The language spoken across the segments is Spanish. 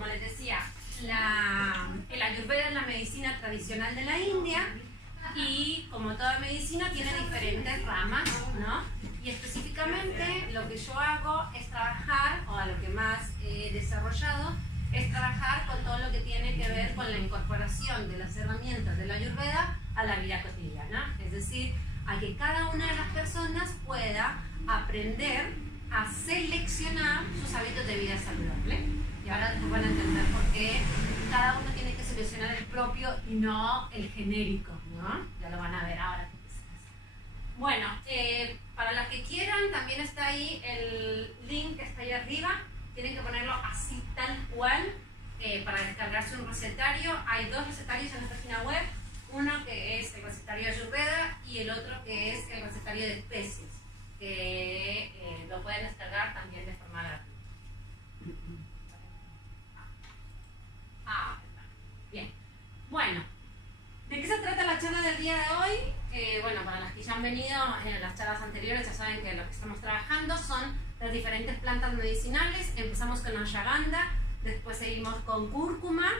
como les decía, el Ayurveda es la medicina tradicional de la India y como toda medicina tiene diferentes ramas, ¿no? Y específicamente lo que yo hago es trabajar, o a lo que más he desarrollado, es trabajar con todo lo que tiene que ver con la incorporación de las herramientas de la Ayurveda a la vida cotidiana. Es decir, a que cada una de las personas pueda aprender a seleccionar sus hábitos de vida saludable. Y ahora después van a entender por qué cada uno tiene que seleccionar el propio y no el genérico, ¿no? Ya lo van a ver ahora. Bueno, para las que quieran, también está ahí el link que está ahí arriba. Tienen que ponerlo así, tal cual, para descargarse un recetario. Hay dos recetarios en la página web. Uno que es el recetario de Ayurveda y el otro que es el recetario de especies, que lo pueden descargar también de forma gratuita. Bien. Bueno, ¿de qué se trata la charla del día de hoy? Bueno, para las que ya han venido en las charlas anteriores ya saben que lo que estamos trabajando son las diferentes plantas medicinales. Empezamos con ashwagandha, después seguimos con cúrcuma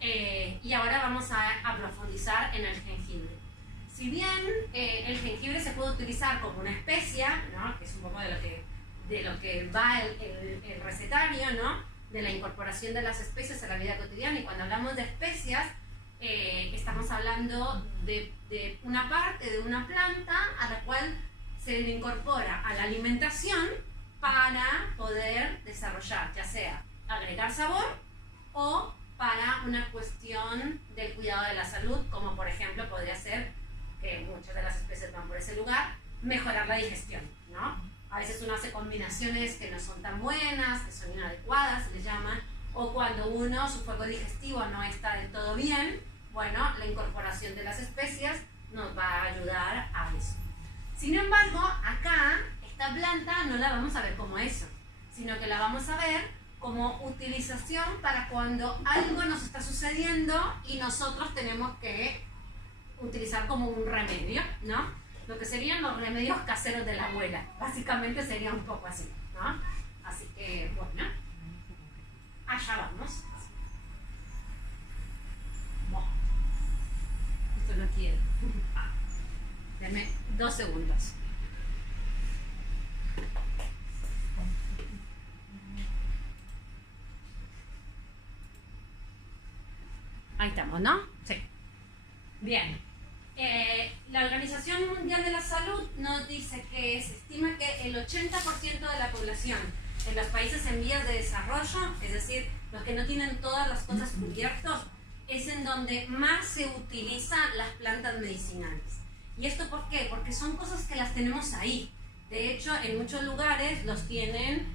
y ahora vamos a profundizar en el jengibre. Si bien el jengibre se puede utilizar como una especia, ¿no? Que es un poco de lo que va el recetario, ¿no? De la incorporación de las especias a la vida cotidiana, y cuando hablamos de especias estamos hablando de una parte de una planta a la cual se le incorpora a la alimentación para poder desarrollar, ya sea agregar sabor o para una cuestión del cuidado de la salud, como por ejemplo podría ser, que muchas de las especies van por ese lugar, mejorar la digestión, ¿no? A veces uno hace combinaciones que no son tan buenas, que son inadecuadas, se les llama, o cuando su fuego digestivo no está del todo bien, bueno, la incorporación de las especias nos va a ayudar a eso. Sin embargo, acá, esta planta no la vamos a ver como eso, sino que la vamos a ver como utilización para cuando algo nos está sucediendo y nosotros tenemos que utilizar como un remedio, ¿no? Lo que serían los remedios caseros de la abuela. Básicamente sería un poco así, ¿no? Así que, bueno, allá vamos. Bueno, esto no quiero. Denme 2 segundos. Ahí estamos, ¿no? Sí. Bien. La Organización Mundial de la Salud nos dice que se estima que el 80% de la población en los países en vías de desarrollo, es decir, los que no tienen todas las cosas cubiertas, es en donde más se utilizan las plantas medicinales. ¿Y esto por qué? Porque son cosas que las tenemos ahí. De hecho, en muchos lugares los tienen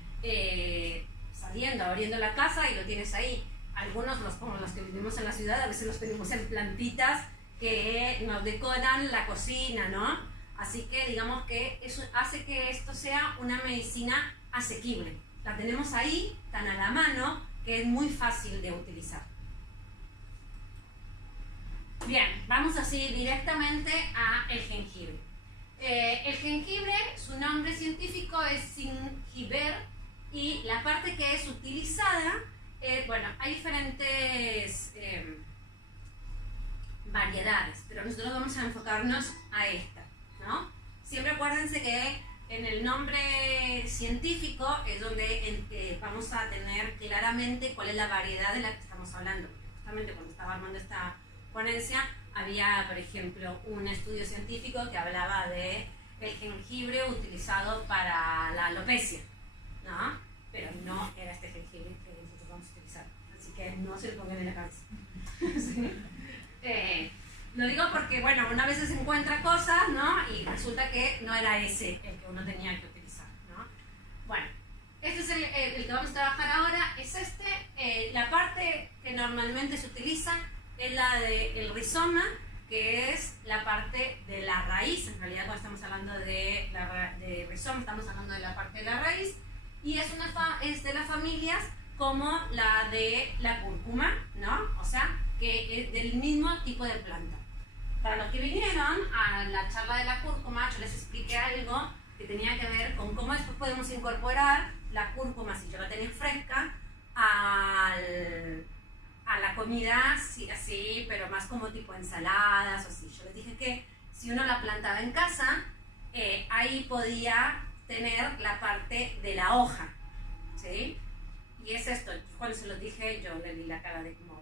saliendo, abriendo la casa y lo tienes ahí. Algunos, como los que vivimos en la ciudad, a veces los tenemos en plantitas que nos decoran la cocina, ¿no? Así que digamos que eso hace que esto sea una medicina asequible. La tenemos ahí, tan a la mano, que es muy fácil de utilizar. Bien, vamos así directamente a el jengibre. El jengibre, su nombre científico es gingiber, y la parte que es utilizada, bueno, hay diferentes variedades, pero nosotros vamos a enfocarnos a esta, ¿no? Siempre acuérdense que en el nombre científico es donde vamos a tener claramente cuál es la variedad de la que estamos hablando. Justamente cuando estaba armando esta ponencia había, por ejemplo, un estudio científico que hablaba de el jengibre utilizado para la alopecia, ¿no? Pero no era este jengibre que nosotros vamos a utilizar, así que no se lo pongan en la cabeza. ¿Sí? Lo digo porque, bueno, una vez se encuentra cosas, ¿no? Y resulta que no era ese el que uno tenía que utilizar, ¿no? Bueno, este es el que vamos a trabajar ahora, es este. La parte que normalmente se utiliza es la del rizoma, que es la parte de la raíz. En realidad, cuando estamos hablando de rizoma, estamos hablando de la parte de la raíz, y es de las familias como la de la cúrcuma, ¿no? O sea, que es del mismo tipo de planta. Para los que vinieron a la charla de la cúrcuma, yo les expliqué algo que tenía que ver con cómo después podemos incorporar la cúrcuma, si yo la tenía fresca, a la comida, sí, así, pero más como tipo ensaladas o así. Yo les dije que si uno la plantaba en casa, ahí podía tener la parte de la hoja, ¿sí? Y es esto, cuando se lo dije, yo le di la cara de como,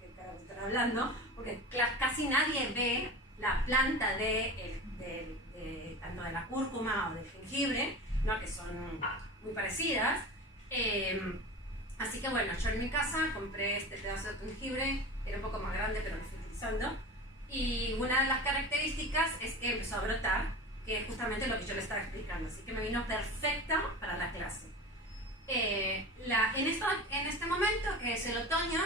¿qué cara están hablando? Porque casi nadie ve la planta tanto de la cúrcuma o del jengibre, ¿no? Que son muy parecidas. Así que bueno, yo en mi casa compré este pedazo de jengibre, era un poco más grande pero lo estoy utilizando. Y una de las características es que empezó a brotar, que es justamente lo que yo le estaba explicando. Así que me vino perfecta para la clase. En este momento, que es el otoño,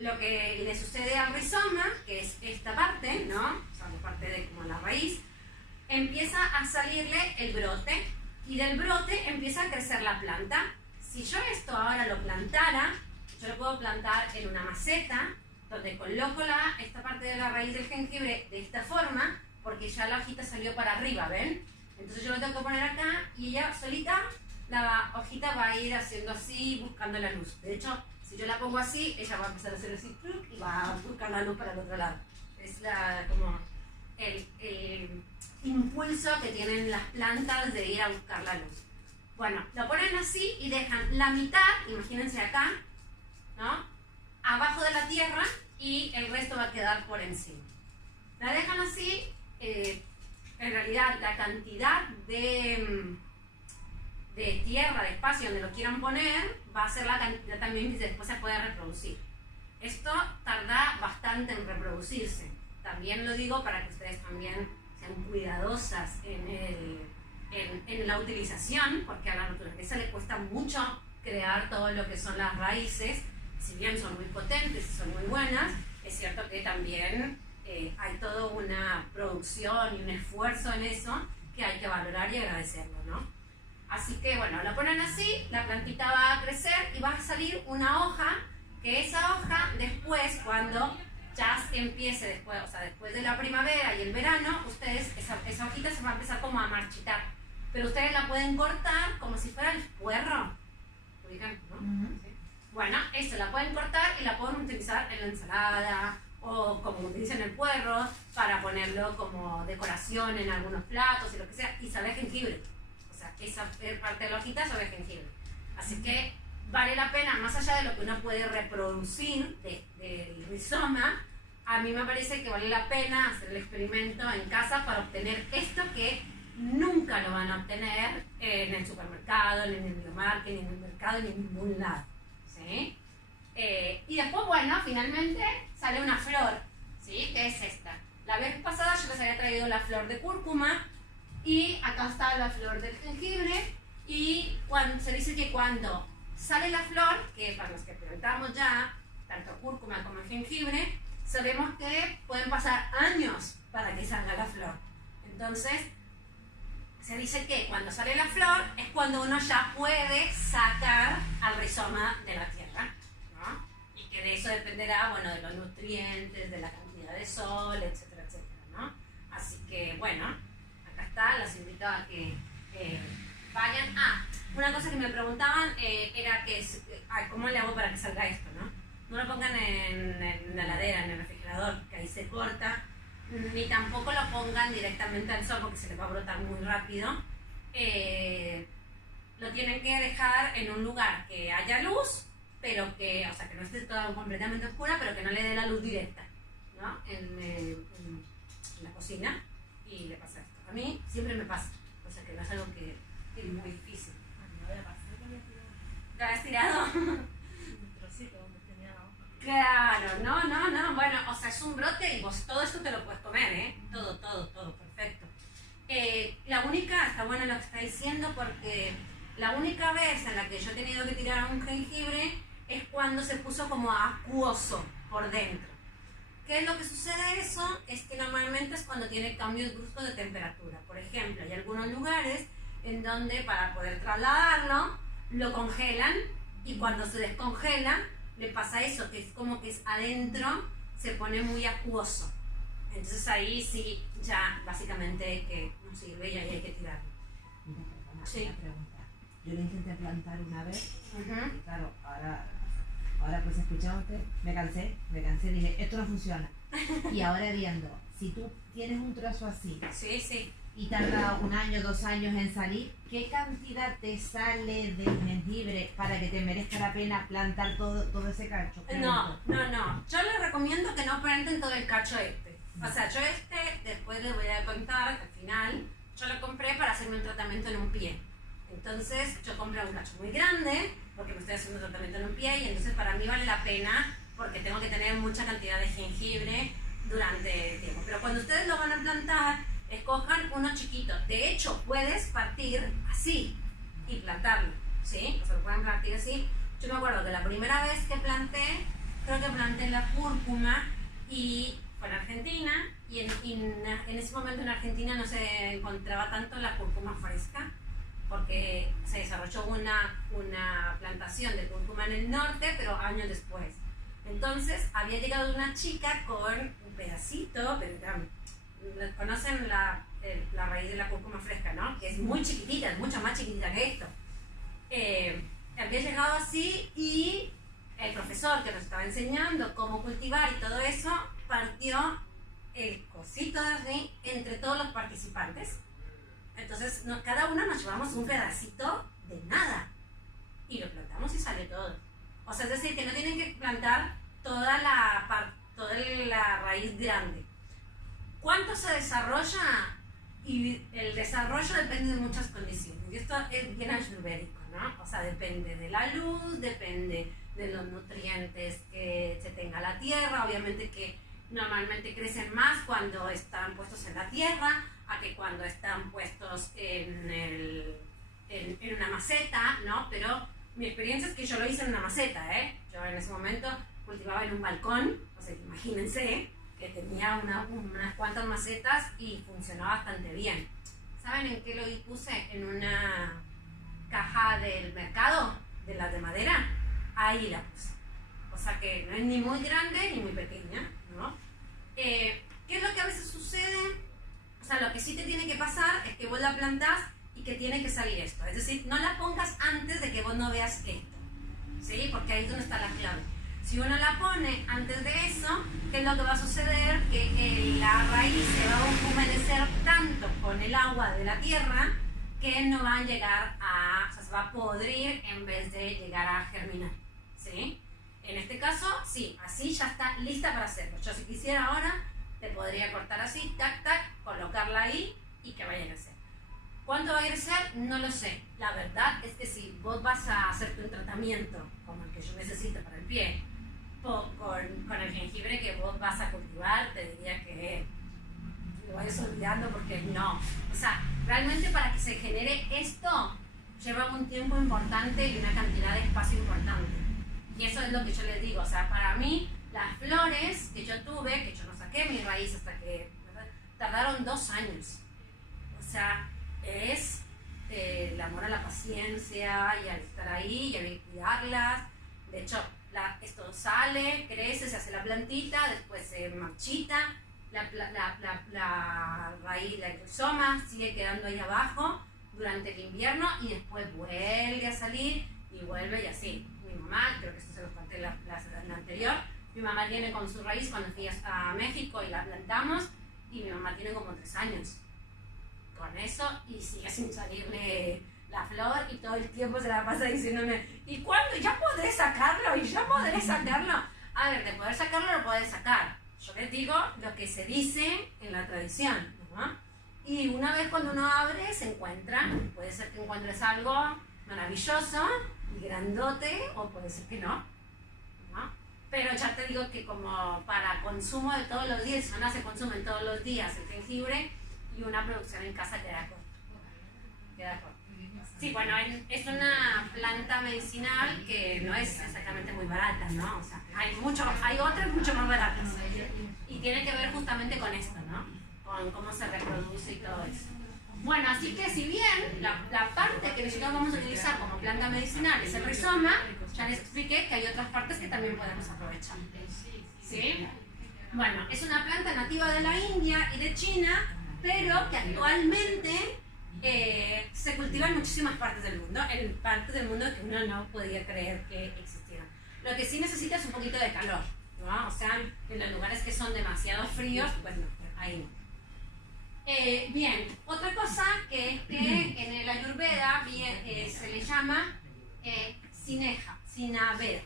lo que le sucede al rizoma, que es esta parte, ¿no? O sea, la parte de como la raíz, empieza a salirle el brote y del brote empieza a crecer la planta. Si yo esto ahora lo plantara, yo lo puedo plantar en una maceta donde coloco esta parte de la raíz del jengibre de esta forma, porque ya la hojita salió para arriba, ¿ven? Entonces yo lo tengo que poner acá y ella solita, la hojita va a ir haciendo así, buscando la luz. De hecho, si yo la pongo así, ella va a empezar a hacer así y va a buscar la luz para el otro lado. Es como el impulso que tienen las plantas de ir a buscar la luz. Bueno, lo ponen así y dejan la mitad, imagínense acá, ¿no? Abajo de la tierra y el resto va a quedar por encima. La dejan así, en realidad la cantidad de tierra, de espacio donde lo quieran poner, va a ser la cantidad también que después se puede reproducir. Esto tarda bastante en reproducirse. También lo digo para que ustedes también sean cuidadosas en la utilización, porque a la naturaleza le cuesta mucho crear todo lo que son las raíces. Si bien son muy potentes y son muy buenas, es cierto que también hay toda una producción y un esfuerzo en eso que hay que valorar y agradecerlo, ¿no? Así que bueno, lo ponen así, la plantita va a crecer y va a salir una hoja, que esa hoja después, cuando ya empiece después, o sea, después de la primavera y el verano, ustedes, esa hojita se va a empezar como a marchitar. Pero ustedes la pueden cortar como si fuera el puerro. ¿Ubican? ¿No? ¿Sí? Bueno, eso la pueden cortar y la pueden utilizar en la ensalada o como utilizan el puerro para ponerlo como decoración en algunos platos y lo que sea, y sabe jengibre. O sea, esa parte de la hojita sabe jengibre. Así que vale la pena, más allá de lo que uno puede reproducir del rizoma, a mí me parece que vale la pena hacer el experimento en casa para obtener esto que nunca lo van a obtener en el supermercado, ni en el biomarket, ni en el mercado, ni en ningún lado. ¿Sí? Y después, bueno, finalmente sale una flor, ¿sí? Que es esta. La vez pasada yo les había traído la flor de cúrcuma y acá está la flor del jengibre, y se dice que cuando sale la flor, que para los que plantamos ya, tanto cúrcuma como jengibre, sabemos que pueden pasar años para que salga la flor. Entonces, se dice que cuando sale la flor es cuando uno ya puede sacar al rizoma de la tierra, ¿no? Y que de eso dependerá, bueno, de los nutrientes, de la cantidad de sol, etcétera, etcétera, ¿no? Así que, bueno, acá está, las invito a que vayan. Una cosa que me preguntaban era ¿cómo le hago para que salga esto, no? No lo pongan en la heladera, en el refrigerador, que ahí se corta, ni tampoco lo pongan directamente al sol porque se les va a brotar muy rápido. Lo tienen que dejar en un lugar que haya luz, pero que, o sea, que no esté todo completamente oscura, pero que no le dé la luz directa, ¿no? En la cocina, y le pasa esto. A mí siempre me pasa, o sea que no es algo que es muy difícil. ¿Lo has tirado? Un trocito donde tenía la hoja. Claro, no, bueno, o sea, es un brote y vos todo esto te lo puedes comer, ¿eh? Todo, perfecto. Está bueno lo que está diciendo, porque la única vez en la que yo he tenido que tirar un jengibre es cuando se puso como acuoso por dentro. ¿Qué es lo que sucede eso? Es que normalmente es cuando tiene cambios bruscos de temperatura. Por ejemplo, hay algunos lugares en donde para poder trasladarlo, lo congelan, y cuando se descongela, le pasa eso, que es como que es adentro, se pone muy acuoso. Entonces ahí sí, ya básicamente que no sirve y ahí hay que tirarlo. Mira, perdona, Sí. una pregunta. Yo lo intenté plantar una vez, y claro, ahora ahora pues escuchamos usted, me cansé, dije, esto no funciona. Y ahora viendo, si tú tienes un trozo así, Sí, sí. y tarda 1 año, 2 años en salir, ¿qué cantidad te sale de jengibre para que te merezca la pena plantar todo ese cacho? No. Yo les recomiendo que no planten todo el cacho este. O sea, yo después les voy a contar, al final, yo lo compré para hacerme un tratamiento en un pie. Entonces, yo compré un cacho muy grande, porque me estoy haciendo un tratamiento en un pie, y entonces para mí vale la pena, porque tengo que tener mucha cantidad de jengibre durante el tiempo. Pero cuando ustedes lo van a plantar, escojan uno chiquito. De hecho, puedes partir así y plantarlo, ¿sí? O sea, lo pueden partir así. Yo me acuerdo que la primera vez que planté, creo que planté la cúrcuma y fue en Argentina, y en ese momento en Argentina no se encontraba tanto la cúrcuma fresca, porque se desarrolló una plantación de cúrcuma en el norte, pero años después. Entonces, había llegado una chica con un pedacito, pero conocen la raíz de la cúrcuma fresca, ¿no? Que es muy chiquitita, es mucho más chiquitita que esto. Había llegado así y el profesor que nos estaba enseñando cómo cultivar y todo eso, partió el cosito de así entre todos los participantes. Entonces, cada uno nos llevamos un pedacito de nada y lo plantamos y sale todo. O sea, es decir, que no tienen que plantar toda la raíz grande. ¿Cuánto se desarrolla? Y el desarrollo depende de muchas condiciones. Y esto es bien ayurvédico, ¿no? O sea, depende de la luz, depende de los nutrientes que se tenga la tierra. Obviamente que normalmente crecen más cuando están puestos en la tierra a que cuando están puestos en una maceta, ¿no? Pero mi experiencia es que yo lo hice en una maceta, ¿eh? Yo en ese momento cultivaba en un balcón, o sea, imagínense que tenía unas cuantas macetas y funcionaba bastante bien. ¿Saben en qué lo puse? En una caja del mercado, de las de madera. Ahí la puse. O sea que no es ni muy grande ni muy pequeña, ¿no? ¿Qué es lo que a veces sucede? O sea, lo que sí te tiene que pasar es que vos la plantás y que tiene que salir esto. Es decir, no la pongas antes de que vos no veas esto, ¿sí? Porque ahí es donde está la clave. Si uno la pone antes de eso, ¿qué es lo que va a suceder? Que la raíz se va a humedecer tanto con el agua de la tierra que no va a llegar o sea, se va a podrir en vez de llegar a germinar, ¿sí? En este caso, sí, así ya está lista para hacerlo. Yo si quisiera ahora, te podría cortar así, tac, tac, colocarla ahí y que vaya a crecer. ¿Cuánto va a crecer? No lo sé. La verdad es que si vos vas a hacerte un tratamiento como el que yo necesito para el pie, con el jengibre que vos vas a cultivar, te diría que lo vayas olvidando porque no. O sea, realmente para que se genere esto, lleva un tiempo importante y una cantidad de espacio importante. Y eso es lo que yo les digo. O sea, para mí, las flores que yo tuve, que yo no saqué mi raíz hasta que, ¿verdad?, tardaron 2 años. O sea, es el amor a la paciencia y al estar ahí y al cuidarlas. De hecho, esto sale, crece, se hace la plantita, después se marchita, la raíz, el rizoma sigue quedando ahí abajo durante el invierno y después vuelve a salir y vuelve y así. Mi mamá, creo que esto se lo conté la anterior, mi mamá tiene con su raíz cuando fui a México y la plantamos y mi mamá tiene como 3 años con eso y sigue sin salirle la flor y todo el tiempo se la pasa diciéndome, ¿y cuándo? ¿Ya podré sacarlo? ¿Y ya podré sacarlo? A ver, de poder sacarlo lo podés sacar. Yo les digo lo que se dice en la tradición, ¿no? Y una vez cuando uno abre se encuentra, puede ser que encuentres algo maravilloso y grandote o puede ser que no, ¿no? Pero ya te digo que como para consumo de todos los días, no se consumen todos los días el jengibre y una producción en casa queda corto. Queda corto. Sí, bueno, es una planta medicinal que no es exactamente muy barata, ¿no? O sea, hay otras mucho más baratas. Y tiene que ver justamente con esto, ¿no? Con cómo se reproduce y todo eso. Bueno, así que si bien la parte que nosotros vamos a utilizar como planta medicinal es el rizoma, ya les expliqué que hay otras partes que también podemos aprovechar. ¿Sí? Bueno, es una planta nativa de la India y de China, pero que actualmente se cultiva en muchísimas partes del mundo, en partes del mundo que uno no podía creer que existieran. Lo que sí necesita es un poquito de calor, ¿no? O sea, en los lugares que son demasiado fríos, pues no, ahí no. Bien, otra cosa que es que en el Ayurveda se le llama Sinaveda,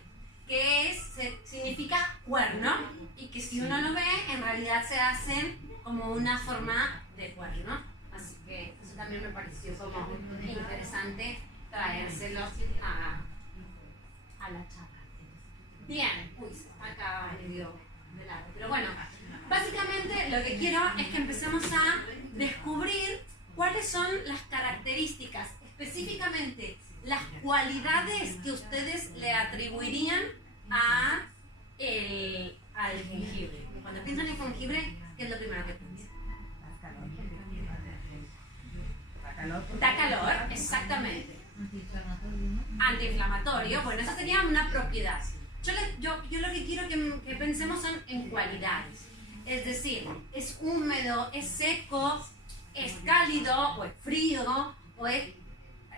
que significa cuerno, y que si uno lo ve, en realidad se hacen como una forma de cuerno. Así que eso también me pareció como interesante traérselo a la charla. Bien, uy, se está acá medio de lado, pero bueno, básicamente lo que quiero es que empecemos a descubrir cuáles son las características, específicamente las cualidades que ustedes le atribuirían al jengibre. Cuando piensan en jengibre, ¿qué es lo primero que piensan? Da calor, exactamente. Antiinflamatorio, bueno, esa sería una propiedad. Yo lo que quiero que pensemos son en cualidades. Es decir, es húmedo, es seco, es cálido, o es frío, o es,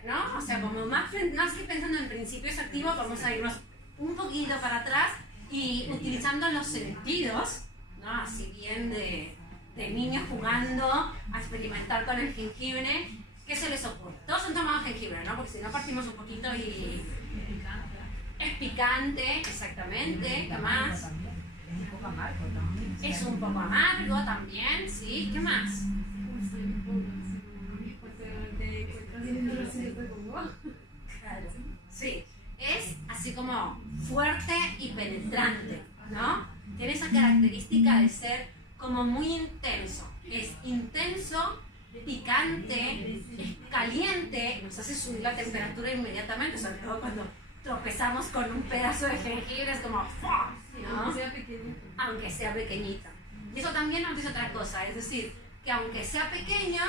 ¿no? O sea, como más que pensando en principios activos, vamos a irnos un poquito para atrás y utilizando los sentidos, ¿no? Así bien de niños jugando a experimentar con el jengibre. ¿Qué se les ocurre? Todos han tomado jengibre, ¿no? Porque si no partimos un poquito y... Es picante, exactamente. ¿Qué más? Es un poco amargo también. Es un poco amargo también, ¿sí? ¿Qué más? Claro. Sí, es así como fuerte y penetrante, ¿no? Tiene esa característica de ser como muy intenso. Es intenso, picante, es caliente, nos hace subir la temperatura inmediatamente, sobre todo cuando tropezamos con un pedazo de jengibre, es como ¡fua! ¿No? Aunque sea pequeñito. Y eso también nos dice otra cosa, es decir, que aunque sea pequeño,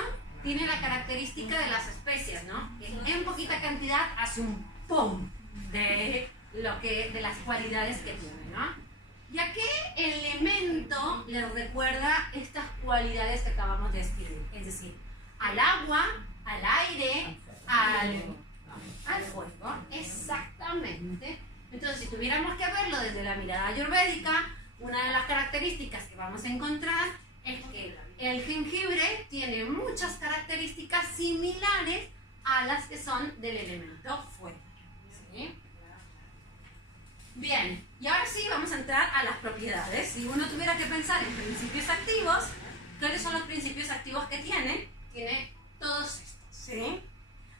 tiene la característica de las especias, ¿no? Que en poquita cantidad hace un ¡pum! De las cualidades que tiene, ¿no? ¿Y a qué elemento les recuerda estas cualidades que acabamos de escribir? Es decir, al agua, al aire, al fuego. Exactamente. Entonces, si tuviéramos que verlo desde la mirada ayurvédica, una de las características que vamos a encontrar es que el jengibre tiene muchas características similares a las que son del elemento fuego. ¿Sí? Bien, y ahora sí vamos a entrar a las propiedades. Si uno tuviera que pensar en principios activos, ¿cuáles son los principios activos que tiene? Tiene todos estos, ¿sí?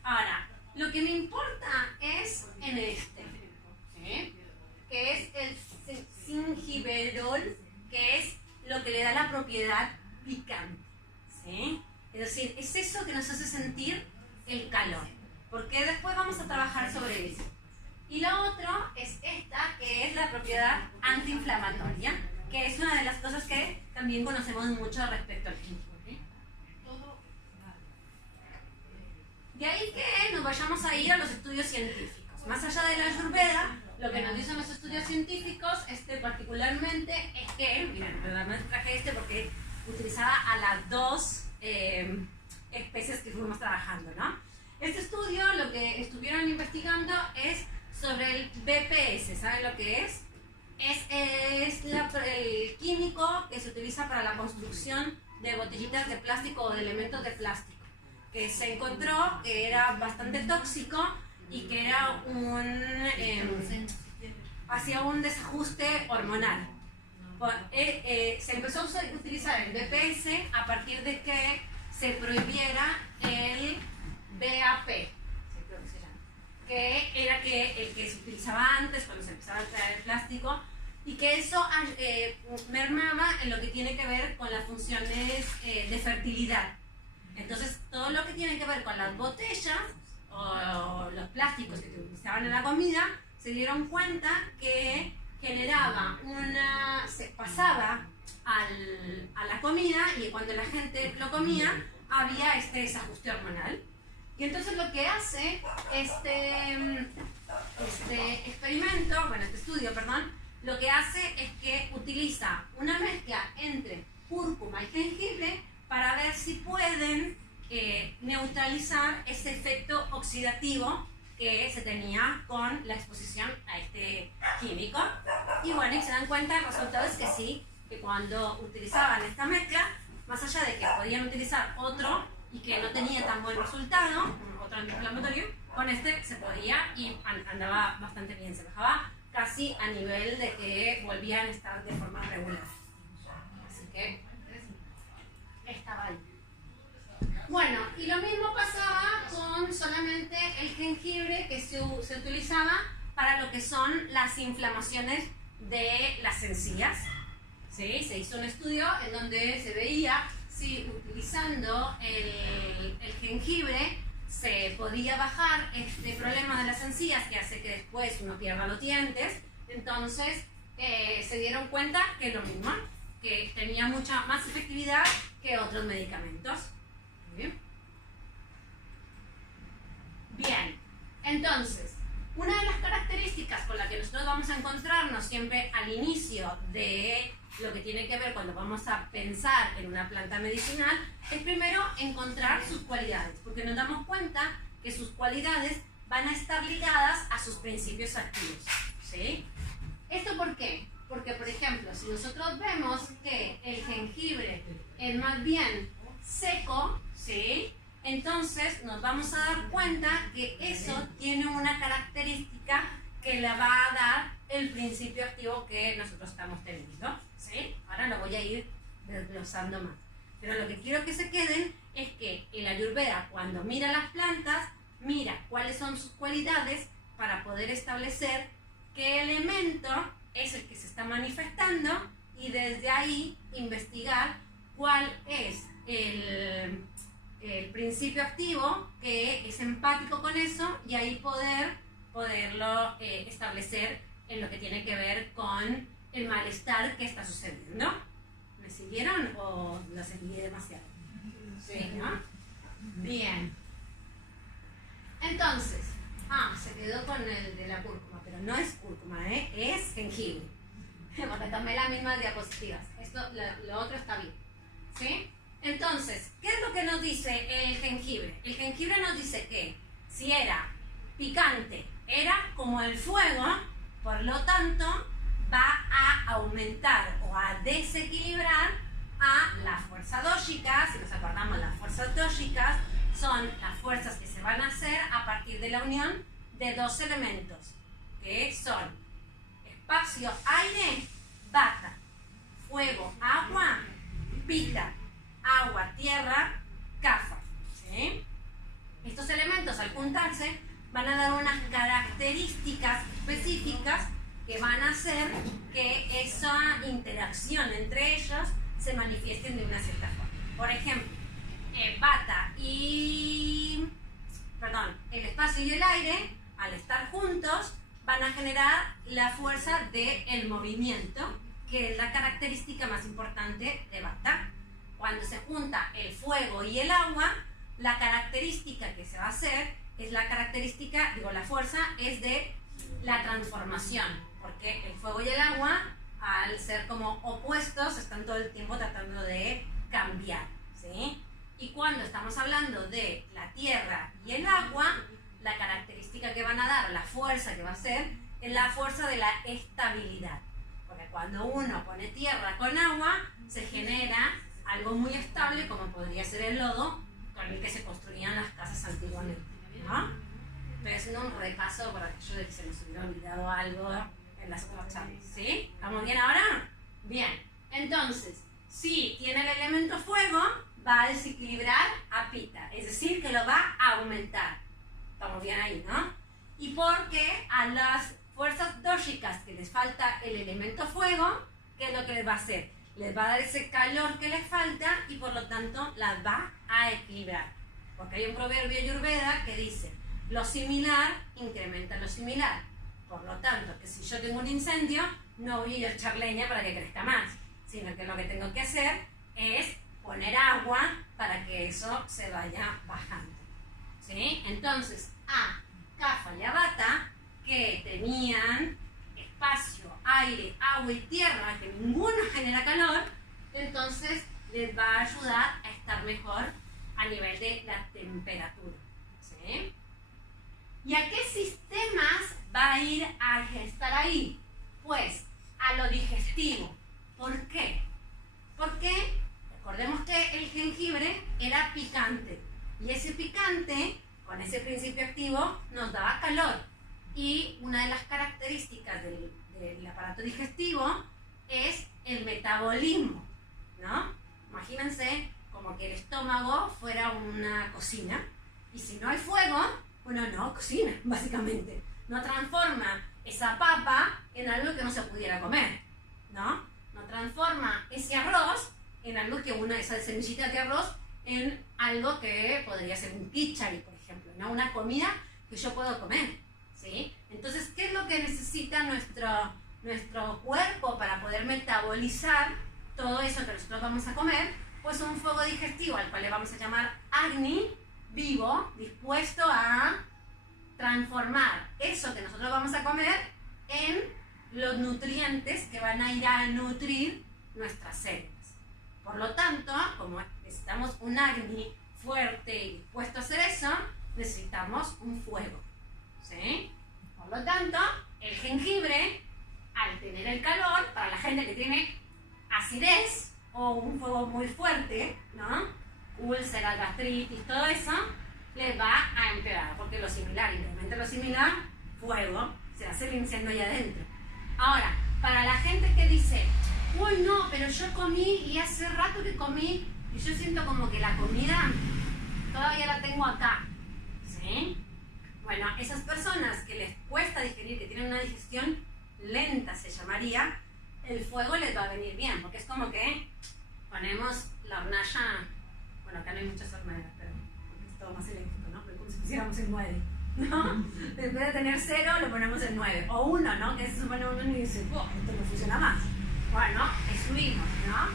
Ahora, lo que me importa es en este, ¿sí? Que es el gingiberol, que es lo que le da la propiedad picante, ¿sí? Es decir, es eso que nos hace sentir el calor, porque después vamos a trabajar sobre eso. Y lo otro es esta, que es la propiedad antiinflamatoria, que es una de las cosas que también conocemos mucho respecto al jengibre. De ahí que nos vayamos a ir a los estudios científicos. Más allá de la Ayurveda, lo que nos dicen los estudios científicos, particularmente, es que, miren, realmente traje porque utilizaba a las dos especies que fuimos trabajando, ¿no? Este estudio lo que estuvieron investigando es sobre el BPS. ¿Saben lo que es? Es el químico que se utiliza para la construcción de botellitas de plástico o de elementos de plástico, que se encontró que era bastante tóxico y que era hacía un desajuste hormonal. Se empezó a utilizar el BPS a partir de que se prohibiera el BAP, que era el que se utilizaba antes cuando se empezaba a traer el plástico, y que eso mermaba en lo que tiene que ver con las funciones de fertilidad. Entonces, todo lo que tiene que ver con las botellas o los plásticos que se utilizaban en la comida, se dieron cuenta que generaba se pasaba a la comida, y cuando la gente lo comía había este desajuste hormonal. Y entonces lo que hace este estudio, lo que hace es que utiliza una mezcla entre cúrcuma y jengibre para ver si pueden neutralizar ese efecto oxidativo que se tenía con la exposición a este químico. Y bueno, y se dan cuenta, el resultado es que sí, que cuando utilizaban esta mezcla, más allá de que podían utilizar otro y que no tenía tan buen resultado, otro antiinflamatorio, con este se podía y andaba bastante bien, se bajaba casi a nivel de que volvían a estar de forma regular. Así que estaba ahí. Bueno, y lo mismo pasaba con solamente el jengibre que se utilizaba para lo que son las inflamaciones de las encías. ¿Sí? Se hizo un estudio en donde se veía si utilizando el jengibre se podía bajar este problema de las encías que hace que después uno pierda los dientes. Entonces se dieron cuenta que lo mismo, que tenía mucha más efectividad que otros medicamentos. Bien, entonces, una de las características con la que nosotros vamos a encontrarnos siempre al inicio de lo que tiene que ver cuando vamos a pensar en una planta medicinal es primero encontrar sus cualidades, porque nos damos cuenta que sus cualidades van a estar ligadas a sus principios activos, ¿sí? ¿Esto por qué? Porque, por ejemplo, si nosotros vemos que el jengibre es más bien seco, ¿sí? Entonces nos vamos a dar cuenta que eso tiene una característica que le va a dar el principio activo que nosotros estamos teniendo, ¿sí? Ahora lo voy a ir desglosando más. Pero lo que quiero que se queden es que el Ayurveda, cuando mira las plantas, mira cuáles son sus cualidades para poder establecer qué elemento es el que se está manifestando y desde ahí investigar cuál es el principio activo que es empático con eso y ahí poderlo establecer en lo que tiene que ver con el malestar que está sucediendo. ¿Me siguieron o lo seguí demasiado? Sí, ¿no? Bien. Entonces, se quedó con el de la cúrcuma, pero no es cúrcuma, es jengibre. Porque tomé las mismas diapositivas. Lo otro está bien. ¿Sí? Entonces, ¿qué es lo que nos dice el jengibre? El jengibre nos dice que si era picante, era como el fuego, por lo tanto, va a aumentar o a desequilibrar a las fuerzas dóxicas. Si nos acordamos, las fuerzas dóxicas son las fuerzas que se van a hacer a partir de la unión de dos elementos, que son espacio, aire, vata, fuego, agua, pita, agua, tierra, kapha, ¿sí? Estos elementos al juntarse van a dar unas características específicas que van a hacer que esa interacción entre ellos se manifiesten de una cierta forma. Por ejemplo, vata y el espacio y el aire, al estar juntos, van a generar la fuerza del movimiento, que es la característica más importante de vata. Cuando se junta el fuego y el agua, la característica que se va a hacer es la fuerza es de la transformación, porque el fuego y el agua, al ser como opuestos, están todo el tiempo tratando de cambiar, ¿sí? Y cuando estamos hablando de la tierra y el agua, la característica que van a dar, la fuerza que va a ser, es la fuerza de la estabilidad. Porque cuando uno pone tierra con agua, se genera algo muy estable, como podría ser el lodo, con el que se construían las casas antiguamente, ¿no? Estoy haciendo un repaso para aquello de que se nos hubiera olvidado algo en las otras charlas, ¿sí? ¿Estamos bien ahora? Bien. Entonces, si tiene el elemento fuego, va a desequilibrar a pita, es decir, que lo va a aumentar. Estamos bien ahí, ¿no? Y porque a las fuerzas dóxicas que les falta el elemento fuego, ¿qué es lo que les va a hacer? Les va a dar ese calor que les falta y por lo tanto las va a equilibrar. Porque hay un proverbio ayurveda que dice, lo similar incrementa lo similar. Por lo tanto, que si yo tengo un incendio, no voy a echar leña para que crezca más, sino que lo que tengo que hacer es poner agua para que eso se vaya bajando, ¿sí? Entonces, a kapha y a vata, que tenían espacio, aire, agua y tierra, que ninguno genera calor, entonces les va a ayudar a estar mejor a nivel de la temperatura, ¿sí? ¿Y a qué sistemas va a ir a estar ahí? Pues a lo digestivo. ¿Por qué? Porque recordemos que el jengibre era picante y ese picante, con ese principio activo, nos daba calor. Y una de las características del aparato digestivo es el metabolismo, ¿no? Imagínense como que el estómago fuera una cocina y si no hay fuego, bueno, no cocina, básicamente. No transforma esa papa en algo que no se pudiera comer, ¿no? No transforma ese arroz en algo que esa semillita de arroz en algo que podría ser un kichari, por ejemplo, ¿no? Una comida que yo puedo comer, ¿sí? Entonces, ¿qué es lo que necesita nuestro cuerpo para poder metabolizar todo eso que nosotros vamos a comer? Pues un fuego digestivo al cual le vamos a llamar Agni, vivo, dispuesto a transformar eso que nosotros vamos a comer en los nutrientes que van a ir a nutrir nuestras células. Por lo tanto, como necesitamos un Agni fuerte y dispuesto a hacer eso, necesitamos un fuego, ¿sí? Por lo tanto, el jengibre, al tener el calor, para la gente que tiene acidez o un fuego muy fuerte, ¿no? Úlceras, gastritis, todo eso, les va a empeorar, porque lo similar, incrementa lo similar, fuego, se hace el incendio ahí adentro. Ahora, para la gente que dice, uy no, pero yo comí y hace rato que comí y yo siento como que la comida todavía la tengo acá, ¿sí? Bueno, esas personas que les cuesta digerir, que tienen una digestión lenta, se llamaría, el fuego les va a venir bien, porque es como que ponemos la hornalla, bueno, acá no hay muchas hornallas, pero es todo más eléctrico, ¿no? Pero como si pusiéramos en 9, ¿no? En vez de tener 0, lo ponemos en 9, o 1, ¿no? Que se supone uno y dice, oh, esto no funciona más. Bueno, le subimos, ¿no?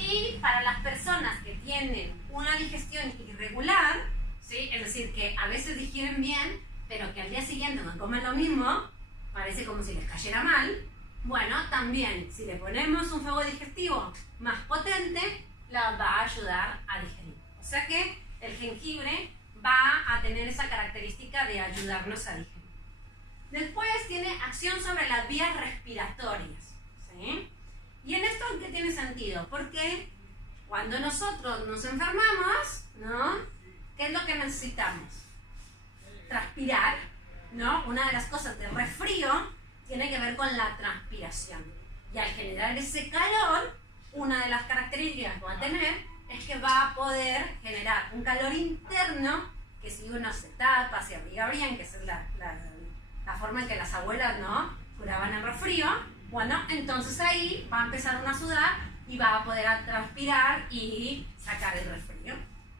Y para las personas que tienen una digestión irregular, ¿sí? Es decir, que a veces digieren bien, pero que al día siguiente no comen lo mismo, parece como si les cayera mal. Bueno, también, si le ponemos un fuego digestivo más potente, la va a ayudar a digerir. O sea que el jengibre va a tener esa característica de ayudarnos a digerir. Después tiene acción sobre las vías respiratorias, ¿sí? ¿Y en esto qué tiene sentido? Porque cuando nosotros nos enfermamos, ¿no? ¿Qué es lo que necesitamos? Transpirar, ¿no? Una de las cosas del resfrío tiene que ver con la transpiración. Y al generar ese calor, una de las características que va a tener es que va a poder generar un calor interno que si uno se tapa, se abriga bien, que esa es la forma en que las abuelas, ¿no? Curaban el resfrío. Bueno, entonces ahí va a empezar uno a sudar y va a poder transpirar y sacar el resfrío.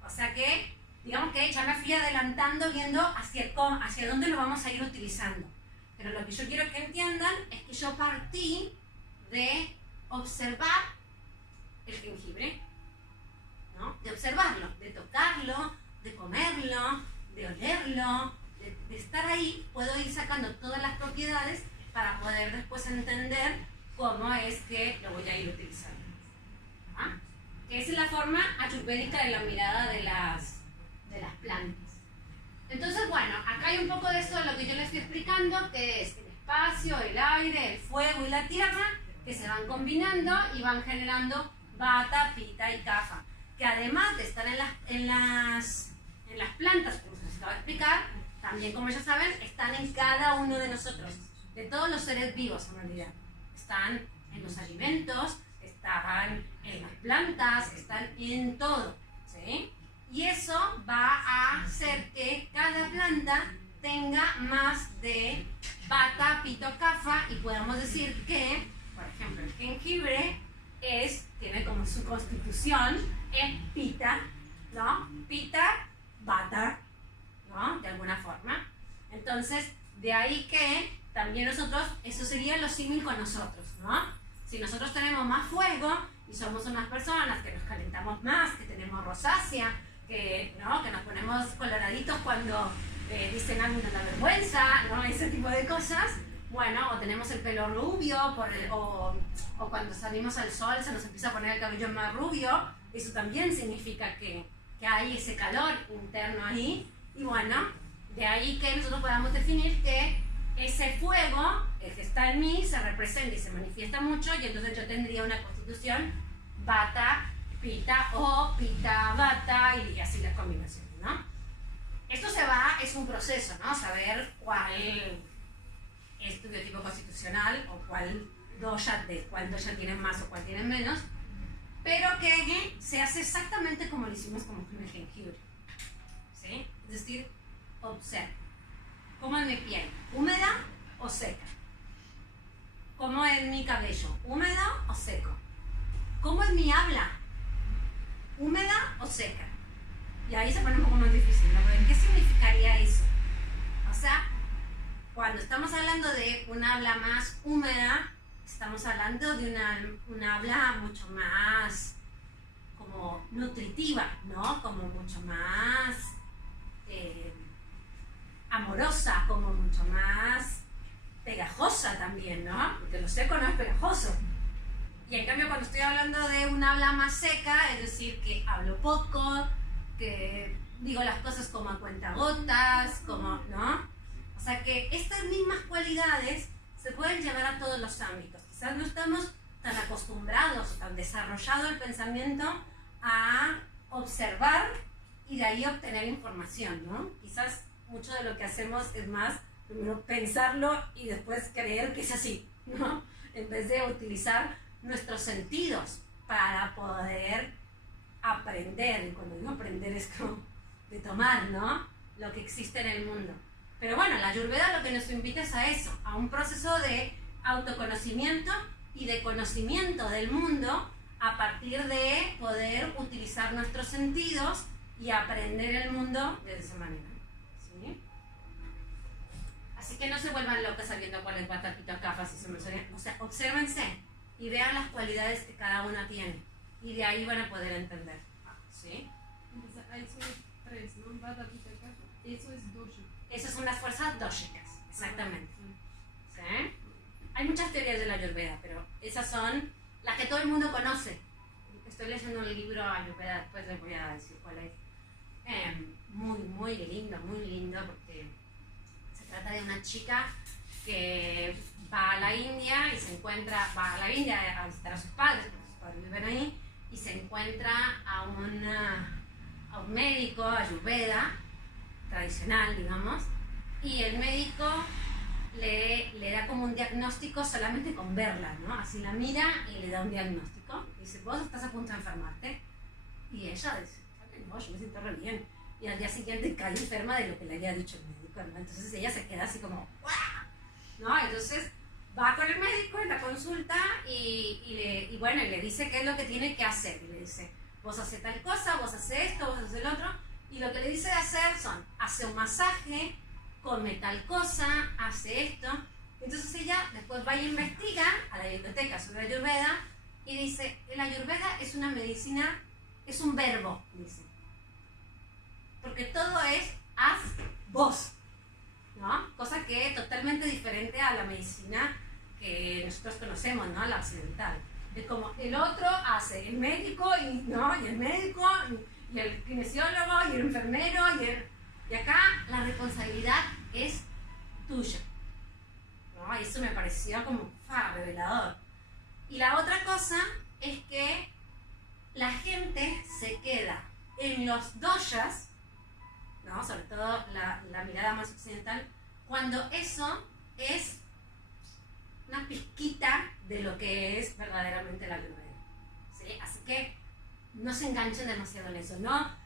O sea que, digamos que ya me fui adelantando viendo hacia dónde lo vamos a ir utilizando. Pero lo que yo quiero que entiendan es que yo partí de observar el jengibre, ¿no? De observarlo, de tocarlo, de comerlo, de olerlo, de estar ahí, puedo ir sacando todas las propiedades para poder después entender cómo es que lo voy a ir utilizando. ¿Ah? Que esa es la forma ayurvédica de la mirada de las plantas. Entonces, bueno, acá hay un poco de esto de lo que yo les estoy explicando, que es el espacio, el aire, el fuego y la tierra, que se van combinando y van generando Vata, Pitta y Kapha, que además de estar en las plantas, como se les acaba de explicar, también, como ya saben, están en cada uno de nosotros, de todos los seres vivos en realidad. Están en los alimentos, están en las plantas, están en todo, ¿sí? Y eso va a hacer que cada planta tenga más de Vata, Pitta, Kapha y podamos decir que, por ejemplo, el jengibre tiene como su constitución, es Pitta, ¿no? Pitta, Vata, ¿no? De alguna forma. Entonces, de ahí que también nosotros, eso sería lo símil con nosotros, ¿no? Si nosotros tenemos más fuego y somos unas personas que nos calentamos más, que tenemos rosácea, ¿no? Que nos ponemos coloraditos cuando dicen algo de la vergüenza, ¿no? Ese tipo de cosas. Bueno, o tenemos el pelo rubio, o cuando salimos al sol se nos empieza a poner el cabello más rubio. Eso también significa que hay ese calor interno ahí. Y bueno, De ahí que nosotros podamos definir que ese fuego, el que está en mí, se representa y se manifiesta mucho, y entonces yo tendría una constitución Vata, Pitta o Pitta, Vata, y así las combinaciones, ¿no? Esto es un proceso, ¿no? Saber cuál es tu biotipo constitucional o cuál dosha tiene más o cuál tiene menos, pero que se hace exactamente como lo hicimos con el jengibre, ¿sí? Es decir, observa. ¿Cómo es mi piel? ¿Húmeda o seca? ¿Cómo es mi cabello? ¿Húmedo o seco? ¿Cómo es mi habla? ¿Húmeda o seca? Y ahí se pone un poco más difícil, ¿no? Pero ¿qué significaría eso? O sea, cuando estamos hablando de una habla más húmeda, estamos hablando de una habla mucho más como nutritiva, ¿no? Como mucho más amorosa, como mucho más pegajosa también, ¿no? Porque lo seco no es pegajoso. Y en cambio cuando estoy hablando de una habla más seca, es decir, que hablo poco, que digo las cosas como a cuentagotas, como, ¿no? O sea que estas mismas cualidades se pueden llevar a todos los ámbitos. Quizás no estamos tan acostumbrados, tan desarrollado el pensamiento a observar y de ahí obtener información, ¿no? Quizás mucho de lo que hacemos es más primero pensarlo y después creer que es así, ¿no? En vez de utilizar nuestros sentidos para poder aprender, y cuando digo aprender es como de tomar, ¿no? Lo que existe en el mundo. Pero bueno, la Ayurveda lo que nos invita es a eso, a un proceso de autoconocimiento y de conocimiento del mundo a partir de poder utilizar nuestros sentidos y aprender el mundo de esa manera. ¿Sí? Así que no se vuelvan locas sabiendo cuál es Vata, Pitta, Kapha, si son, o sea, obsérvense y vean las cualidades que cada una tiene y de ahí van a poder entender. ¿Sí? Entonces, ahí son tres, ¿no? Vata, Pitta, Kapha. Eso es dosha. Esas son las fuerzas doshicas, exactamente. ¿Sí? Hay muchas teorías de la Ayurveda, pero esas son las que todo el mundo conoce. Estoy leyendo un libro Ayurveda, después les voy a decir cuál es. Muy lindo, porque se trata de una chica que va a la India y va a la India a visitar a sus padres, porque sus padres viven ahí, y se encuentra a un médico Ayurveda tradicional, digamos, y el médico le da como un diagnóstico solamente con verla, ¿no? Así la mira y le da un diagnóstico. Y dice, vos estás a punto de enfermarte. Y ella dice, no, yo me siento re bien. Y al día siguiente cae enferma de lo que le había dicho el médico, ¿no? Entonces ella se queda así como, ¡guau! ¿No? Entonces va con el médico en la consulta y bueno, y le dice qué es lo que tiene que hacer. Y le dice, vos haces tal cosa, vos haces esto, vos haces el otro. Y lo que le dice de hacer son, hace un masaje, come tal cosa, hace esto. Entonces ella después va y investiga a la biblioteca sobre Ayurveda y dice, la Ayurveda es una medicina, es un verbo, dice. Porque todo es haz vos, ¿no? Cosa que es totalmente diferente a la medicina que nosotros conocemos, ¿no? La occidental. Es como el otro hace, el médico ¿no? Y el médico y el kinesiólogo y el enfermero y acá la responsabilidad es tuya, ¿no? Y eso me pareció como revelador. Y la otra cosa es que la gente se queda en los doshas, ¿no? Sobre todo la mirada más occidental, cuando eso es una pizquita de lo que es verdaderamente la Ayurveda, ¿sí? Así que no se enganchen demasiado en eso, ¿no?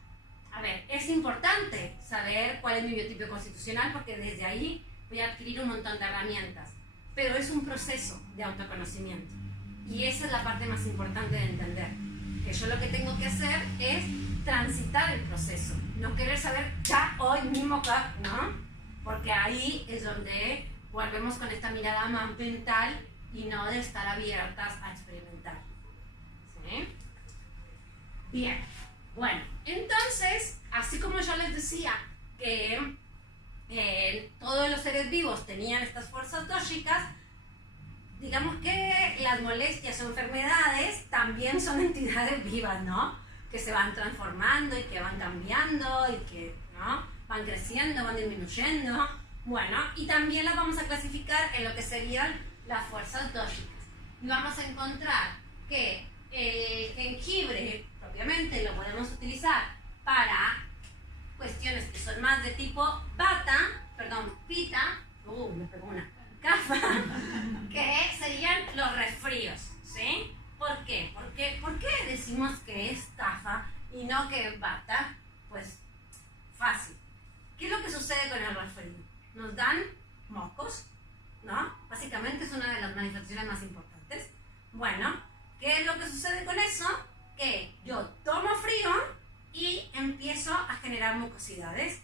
A ver, es importante saber cuál es mi biotipo constitucional porque desde ahí voy a adquirir un montón de herramientas, pero es un proceso de autoconocimiento y esa es la parte más importante de entender, que yo lo que tengo que hacer es transitar el proceso, no querer saber ya hoy mismo, ¿no? Porque ahí es donde volvemos con esta mirada más mental y no de estar abiertas a experimentar, ¿sí? Bien, bueno, entonces, así como yo les decía que todos los seres vivos tenían estas fuerzas dóshicas, digamos que las molestias o enfermedades también son entidades vivas, ¿no? Que se van transformando y que van cambiando y que, ¿no? van creciendo, van disminuyendo. Bueno, y también las vamos a clasificar en lo que serían las fuerzas dógicas. Y vamos a encontrar que el jengibre, propiamente, lo podemos utilizar para cuestiones que son más de tipo pita, me pegó una, kapha, que serían los resfríos, ¿sí? ¿Por qué? ¿Por qué decimos que es kapha y no que es vata? Pues fácil. ¿Qué es lo que sucede con el resfrío? Nos dan mocos, ¿no? Básicamente es una de las manifestaciones más importantes. Bueno, ¿qué es lo que sucede con eso? Que yo tomo frío y empiezo a generar mucosidades.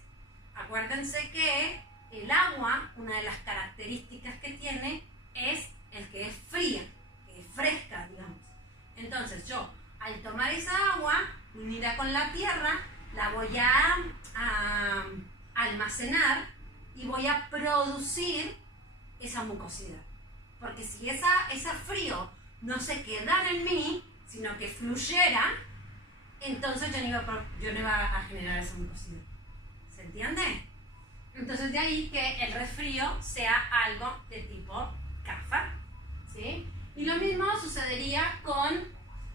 Acuérdense que el agua, una de las características que tiene es el que es fría, que es fresca, digamos. Entonces yo, al tomar esa agua, unida con la tierra, la voy a almacenar y voy a producir esa mucosidad. Porque si ese frío no se quedara en mí, sino que fluyera, entonces yo no iba a generar esa mucosidad. ¿Se entiende? Entonces de ahí que el resfrío sea algo de tipo kapha, ¿sí? Y lo mismo sucedería con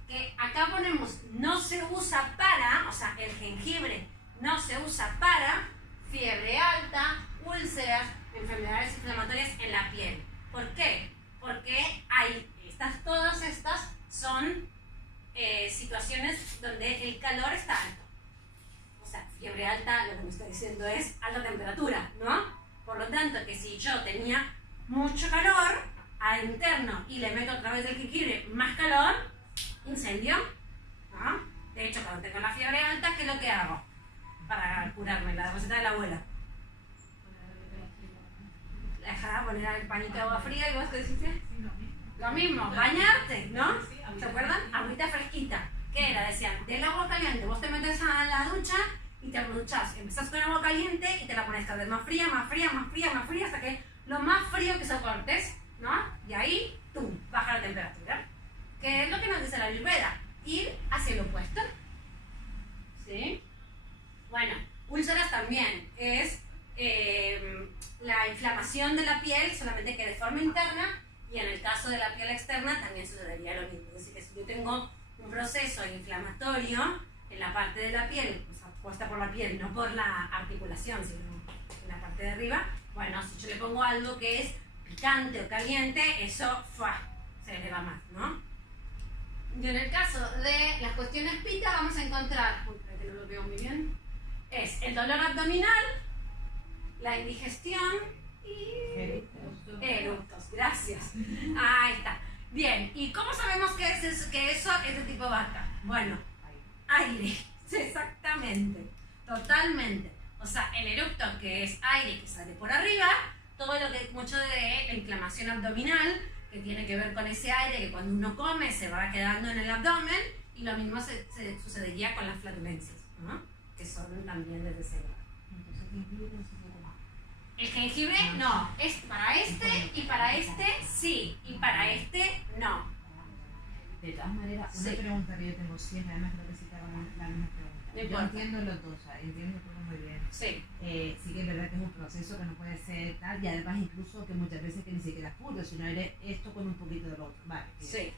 que acá ponemos no se usa para, o sea, el jengibre no se usa para fiebre alta, úlceras, enfermedades inflamatorias en la piel. ¿Por qué? Porque todas estas son situaciones donde el calor está alto. O sea, fiebre alta, lo que me está diciendo es alta temperatura, ¿no? Por lo tanto, que si yo tenía mucho calor al interno y le meto a través del jengibre más calor, incendio, ¿no? De hecho, cuando tengo la fiebre alta, ¿qué es lo que hago para curarme? La receta de la abuela. Dejar poner el pañito de agua fría, ¿y vos qué deciste? Lo mismo, bañarte, ¿no? ¿Se acuerdan? Agüita fresquita. ¿Qué era? Decían, del agua caliente, vos te metes a la ducha y te duchas. Empezás con agua caliente y te la pones cada vez más fría, más fría, más fría, más fría, hasta que lo más frío que soportes, ¿no? Y ahí, ¡tum!, baja la temperatura. ¿Qué es lo que nos dice la Ayurveda? Ir hacia el opuesto. ¿Sí? Bueno, úlceras también es la inflamación de la piel, solamente que de forma interna, y en el caso de la piel externa también sucedería lo mismo. Es decir, que si yo tengo un proceso inflamatorio en la parte de la piel, o sea, puesta por la piel, no por la articulación, sino en la parte de arriba, bueno, si yo le pongo algo que es picante o caliente, eso se le va más, ¿no? Y en el caso de las cuestiones pita vamos a encontrar, que no lo veo muy bien, es el dolor abdominal, la indigestión y eructos. Gracias. Ahí está. Bien, ¿y cómo sabemos que eso es de tipo vata? Bueno, aire. Exactamente. Totalmente. O sea, el eructo, que es aire que sale por arriba, mucho de la inflamación abdominal, que tiene que ver con ese aire que cuando uno come se va quedando en el abdomen, y lo mismo se sucedería con las flatulencias, ¿no? Que son también desde ese lado. El jengibre no, es para este y para este sí, y para este no. De todas maneras, una pregunta que yo tengo siempre, además creo que sí te hago la misma pregunta. Yo entiendo los dos, o sea, entiendo todo muy bien. Sí. Sí que es verdad que es un proceso que no puede ser tal, y además incluso que muchas veces que ni siquiera es puro, sino eres esto con un poquito de lo otro. Vale. Sí.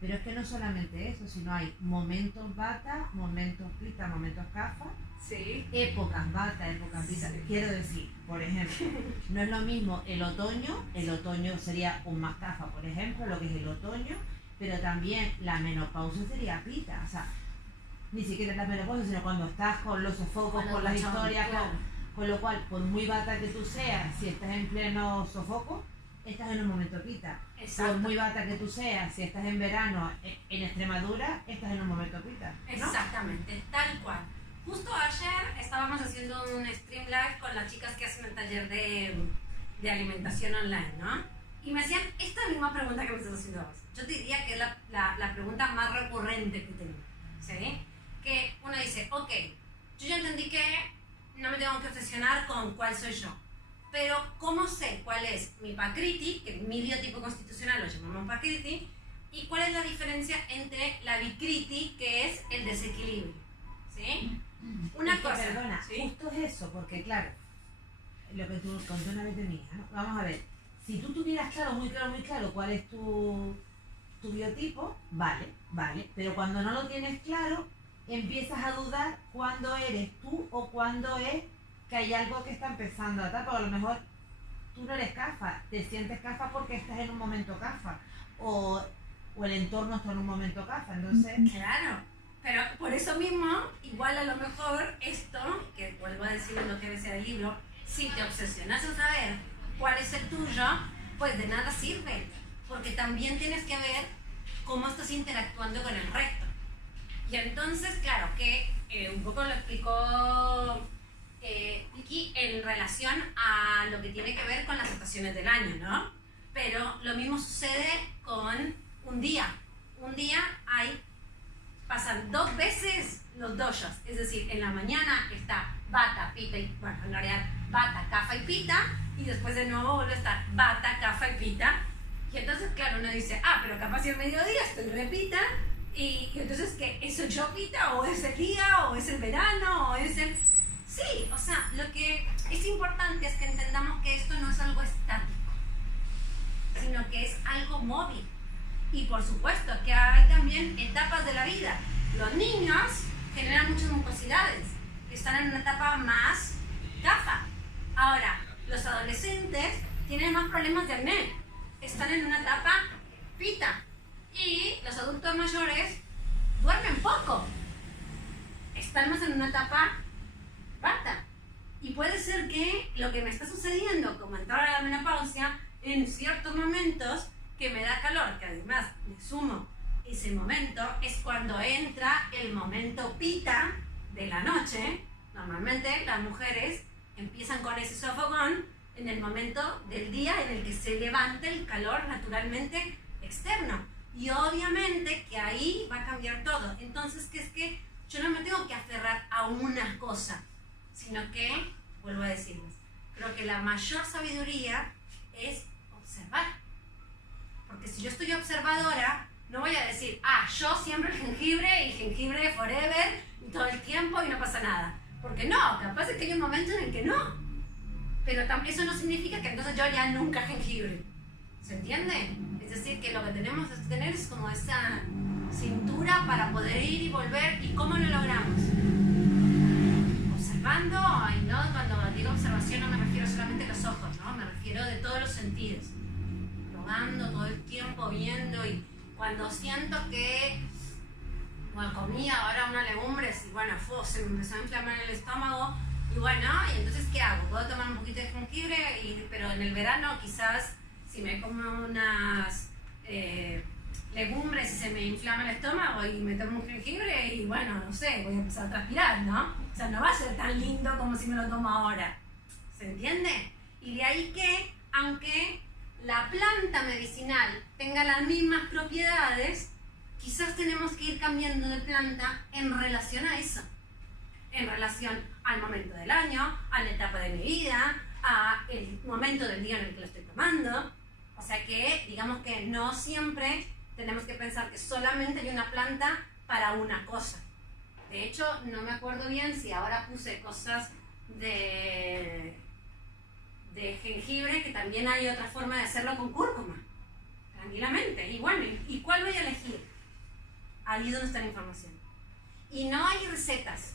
Pero es que no solamente eso, sino hay momentos vata, momentos pita, momentos kapha. Sí. Épocas vata, épocas pita. Sí. Quiero decir, por ejemplo, no es lo mismo el otoño sería un más kapha, por ejemplo, lo que es el otoño, pero también la menopausia sería pita, o sea, ni siquiera la menopausia, sino cuando estás con los sofocos, con las historias, con lo cual, por muy vata que tú seas, si estás en pleno sofoco, estás en un momento pita. Exacto. Por muy vata que tú seas, si estás en verano en Extremadura, estás en un momento pita, ¿no? Exactamente, tal cual. Justo ayer estábamos haciendo un stream live con las chicas que hacen el taller de alimentación online, ¿no? Y me hacían esta misma pregunta que me estás haciendo vos. Yo te diría que es la pregunta más recurrente que tengo, ¿sí? Que uno dice, ok, yo ya entendí que no me tengo que obsesionar con cuál soy yo, pero ¿cómo sé cuál es mi Pakriti, que mi biotipo constitucional lo llamamos Pakriti, y cuál es la diferencia entre la Vikriti, que es el desequilibrio, ¿sí? Una Es que, cosa, perdona, ¿sí? justo es eso, porque claro, lo que tú conté una vez de mi hija, ¿no? Vamos a ver, si tú tuvieras muy claro cuál es tu biotipo, vale, pero cuando no lo tienes claro, empiezas a dudar cuándo eres tú o cuándo es que hay algo que está empezando a tal, porque a lo mejor tú no eres CAFA, te sientes CAFA porque estás en un momento CAFA, o el entorno está en un momento CAFA, entonces... Claro, pero por eso mismo, igual a lo mejor esto, que vuelvo a decir lo que decía el libro, si te obsesionas en saber cuál es el tuyo, pues de nada sirve, porque también tienes que ver cómo estás interactuando con el resto. Y entonces, claro, que un poco lo explicó Vicky en relación a lo que tiene que ver con las estaciones del año, ¿no? Pero lo mismo sucede con un día. Un día pasan 2 veces los doshas, es decir, en la mañana está Vata, Pita y, bueno, en realidad Vata, Kapha y Pita, y después de nuevo vuelve a estar Vata, Kapha y Pita. Y entonces, claro, uno dice, pero capaz si al mediodía estoy repita, y entonces, ¿qué? ¿Es el yo Pita, o es el día, o es el verano, o es el...? Sí, o sea, lo que es importante es que entendamos que esto no es algo estático, sino que es algo móvil. Y por supuesto que hay también etapas de la vida. Los niños generan muchas mucosidades, están en una etapa más CAFA. Ahora, los adolescentes tienen más problemas de acné, están en una etapa Pita. Y los adultos mayores duermen poco, están más en una etapa Vata. Y puede ser que lo que me está sucediendo como entrar a la menopausia, en ciertos momentos que me da calor, que además me sumo ese momento, es cuando entra el momento Pita de la noche. Normalmente las mujeres empiezan con ese sofocón en el momento del día en el que se levanta el calor naturalmente externo. Y obviamente que ahí va a cambiar todo. Entonces, que es que yo no me tengo que aferrar a una cosa, sino que, vuelvo a decirles, creo que la mayor sabiduría es observar. Porque si yo estoy observadora, no voy a decir, yo siembro el jengibre y jengibre forever todo el tiempo y no pasa nada. Porque no, capaz es que hay un momento en el que no. Pero eso no significa que entonces yo ya nunca jengibre. ¿Se entiende? Es decir, que lo que tenemos que tener es como esa cintura para poder ir y volver. ¿Y cómo lo logramos? Observando, no, cuando digo observación no me refiero solamente a los ojos, ¿no? Me refiero de todos los sentidos. Probando todo el tiempo, viendo, y cuando siento que, bueno, comía ahora una legumbres y bueno, se me empezó a inflamar el estómago, y bueno, ¿y entonces qué hago? ¿Puedo tomar un poquito de jengibre? Pero en el verano quizás si me como unas legumbres y se me inflama el estómago y me tomo un jengibre y bueno, no sé, voy a empezar a transpirar, ¿no? O sea, no va a ser tan lindo como si me lo tomo ahora. ¿Se entiende? Y de ahí que, aunque la planta medicinal tenga las mismas propiedades, quizás tenemos que ir cambiando de planta en relación a eso. En relación al momento del año, a la etapa de mi vida, a el momento del día en el que lo estoy tomando. O sea que, digamos que no siempre tenemos que pensar que solamente hay una planta para una cosa. De hecho, no me acuerdo bien si ahora puse cosas de jengibre, que también hay otra forma de hacerlo con cúrcuma, tranquilamente. Y bueno, ¿y cuál voy a elegir? Ahí es donde está la información. Y no hay recetas.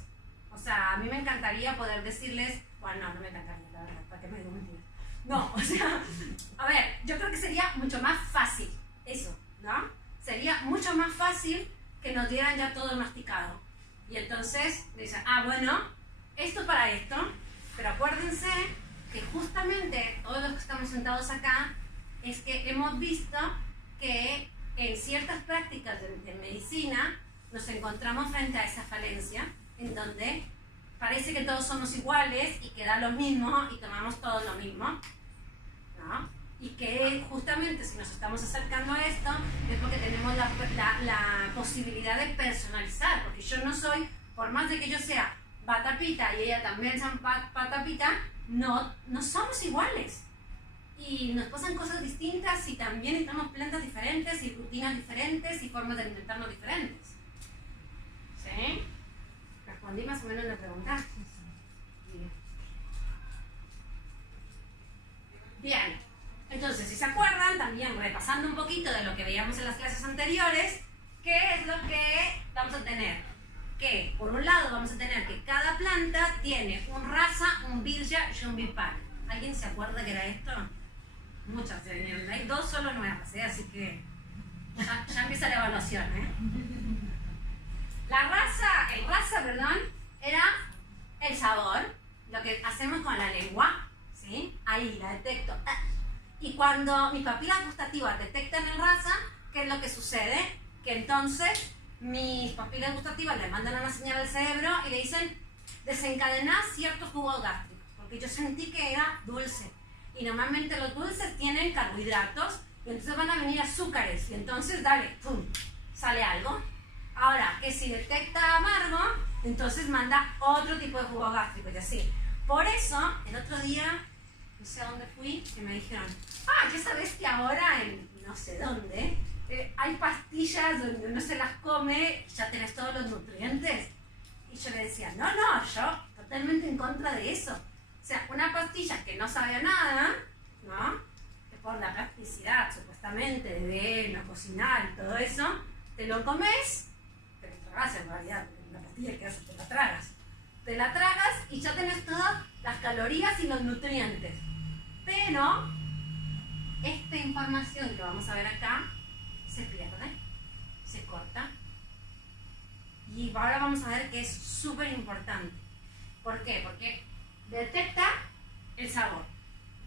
O sea, a mí me encantaría poder decirles, bueno, no me encantaría, la verdad, para que me digo mentiras. No, o sea, a ver, yo creo que sería mucho más fácil eso, ¿no? Sería mucho más fácil que nos dieran ya todo masticado. Y entonces dicen, bueno, esto para esto, pero acuérdense que justamente todos los que estamos sentados acá es que hemos visto que en ciertas prácticas de medicina nos encontramos frente a esa falencia en donde parece que todos somos iguales y que da lo mismo y tomamos todos lo mismo, ¿no? Y que justamente si nos estamos acercando a esto es porque tenemos la posibilidad de personalizar, porque yo no soy, por más de que yo sea Vata Pita y ella también sea Vata Pita, no somos iguales. Y nos pasan cosas distintas y también necesitamos plantas diferentes y rutinas diferentes y formas de alimentarnos diferentes. ¿Sí? ¿Respondí más o menos la pregunta? Bien, entonces si se acuerdan, también repasando un poquito de lo que veíamos en las clases anteriores, ¿qué es lo que vamos a tener? Que por un lado vamos a tener que cada planta tiene un rasa, un virya y un vipar. ¿Alguien se acuerda que era esto? Muchas tenían, hay 2 solo nuevas, así que ya empieza la evaluación. El rasa, era el sabor, lo que hacemos con la lengua, ¿sí? Ahí la detecto. Y cuando mis papilas gustativas detectan el rasa, ¿qué es lo que sucede? Que entonces mis papilas gustativas le mandan una señal al cerebro y le dicen desencadenar ciertos jugos gástricos, porque yo sentí que era dulce. Y normalmente los dulces tienen carbohidratos y entonces van a venir azúcares y entonces dale, ¡pum!, sale algo. Ahora, que si detecta amargo, entonces manda otro tipo de jugo gástrico y así. Por eso, el otro día, no sé a dónde fui, que me dijeron, ya sabes que ahora en no sé dónde hay pastillas donde uno se las come y ya tenés todos los nutrientes. Y yo le decía, no, yo totalmente en contra de eso. O sea, una pastilla que no sabe a nada, ¿no? Que por la practicidad, supuestamente, de no cocinar y todo eso, te lo comes, te lo tragas en realidad, una pastilla que haces, te la tragas. Te la tragas y ya tenés todas las calorías y los nutrientes. Pero esta información que vamos a ver acá se pierde, se corta. Y ahora vamos a ver que es súper importante. ¿Por qué? Porque detecta el sabor,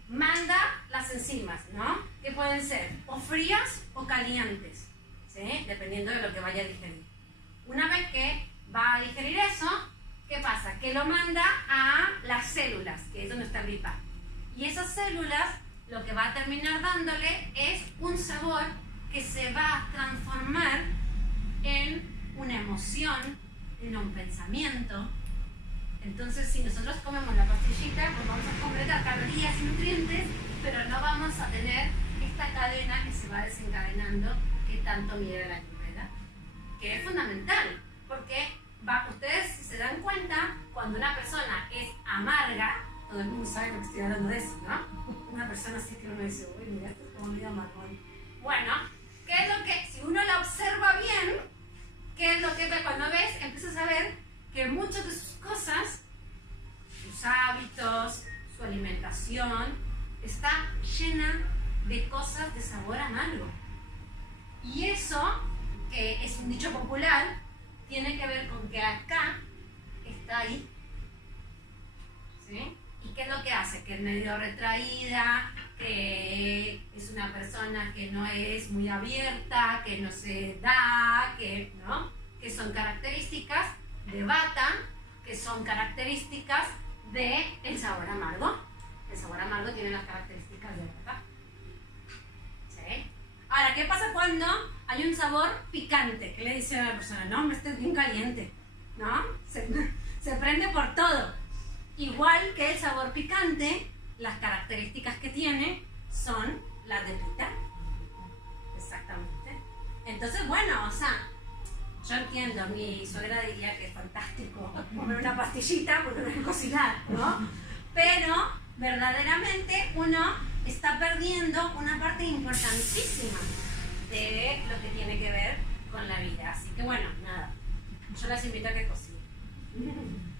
manda las enzimas, ¿no? Que pueden ser o frías o calientes, ¿sí? Dependiendo de lo que vaya a digerir. Una vez que va a digerir eso, ¿qué pasa? Que lo manda a las células, que es donde está el vipar. Y esas células lo que va a terminar dándole es un sabor que se va a transformar en una emoción, en un pensamiento. Entonces, si nosotros comemos la pastillita, pues vamos a completar calorías y nutrientes, pero no vamos a tener esta cadena que se va desencadenando, que tanto mide la ayurveda, que es fundamental, porque ustedes, si se dan cuenta, cuando una persona es amarga, todo el mundo sabe que estoy hablando de eso, ¿no? Una persona así que uno dice, uy, mira, esto es como medio amargón. Bueno, ¿qué es lo que, si uno la observa bien, qué es lo que cuando ves, empiezas a ver que muchas de sus cosas, sus hábitos, su alimentación, está llena de cosas de sabor amargo. Y eso, que es un dicho popular, tiene que ver con que acá está ahí. ¿Sí? ¿Y qué es lo que hace? Que es medio retraída, que es una persona que no es muy abierta, que no se da, ¿no? Que son características de Vata, que son características del sabor amargo. El sabor amargo tiene las características de Vata. ¿Sí? Ahora, ¿qué pasa cuando hay un sabor picante? ¿Qué le dice a la persona? No, este es bien caliente, ¿no? Se prende por todo. Igual que el sabor picante, las características que tiene son las de Pitta. Exactamente. Entonces, bueno, o sea, yo entiendo, mi suegra diría que es fantástico comer una pastillita porque no hay que cocinar, ¿no? Pero verdaderamente uno está perdiendo una parte importantísima de lo que tiene que ver con la vida. Así que bueno, nada, yo las invito a que cocinen.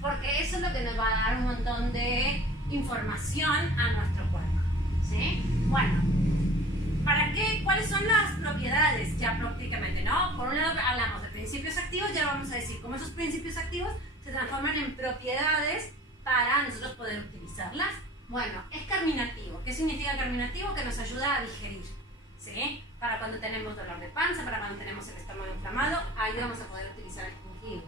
Porque eso es lo que nos va a dar un montón de información a nuestro cuerpo, ¿sí? Bueno, ¿para qué? ¿Cuáles son las propiedades ya prácticamente, no? Por un lado hablamos de principios activos, ya vamos a decir cómo esos principios activos se transforman en propiedades para nosotros poder utilizarlas. Bueno, es carminativo. ¿Qué significa carminativo? Que nos ayuda a digerir, ¿sí? Para cuando tenemos dolor de panza, para cuando tenemos el estómago inflamado, ahí vamos a poder utilizar el jengibre.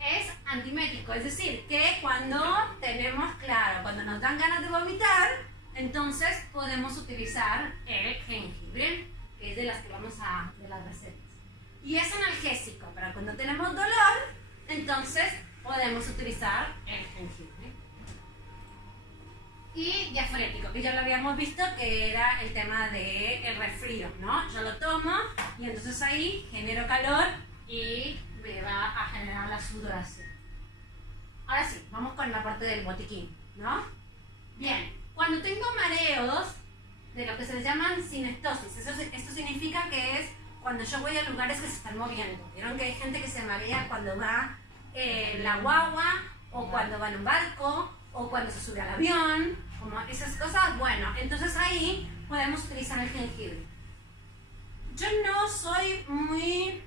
Es antimético, es decir, que cuando tenemos, claro, cuando nos dan ganas de vomitar, entonces podemos utilizar el jengibre, que es de las que vamos a, de las recetas. Y es analgésico, para cuando tenemos dolor, entonces podemos utilizar el jengibre. Y diafrético, que ya lo habíamos visto, que era el tema del resfrío, ¿no? Yo lo tomo y entonces ahí genero calor y me va a generar la sudoración. Ahora sí, vamos con la parte del botiquín, ¿no? Bien, cuando tengo mareos, de lo que se les llaman sinestosis, esto significa que es cuando yo voy a lugares que se están moviendo. Vieron que hay gente que se marea cuando va en la guagua, o cuando va en un barco, o cuando se sube al avión, como esas cosas. Bueno, entonces ahí podemos utilizar el jengibre. Yo no soy muy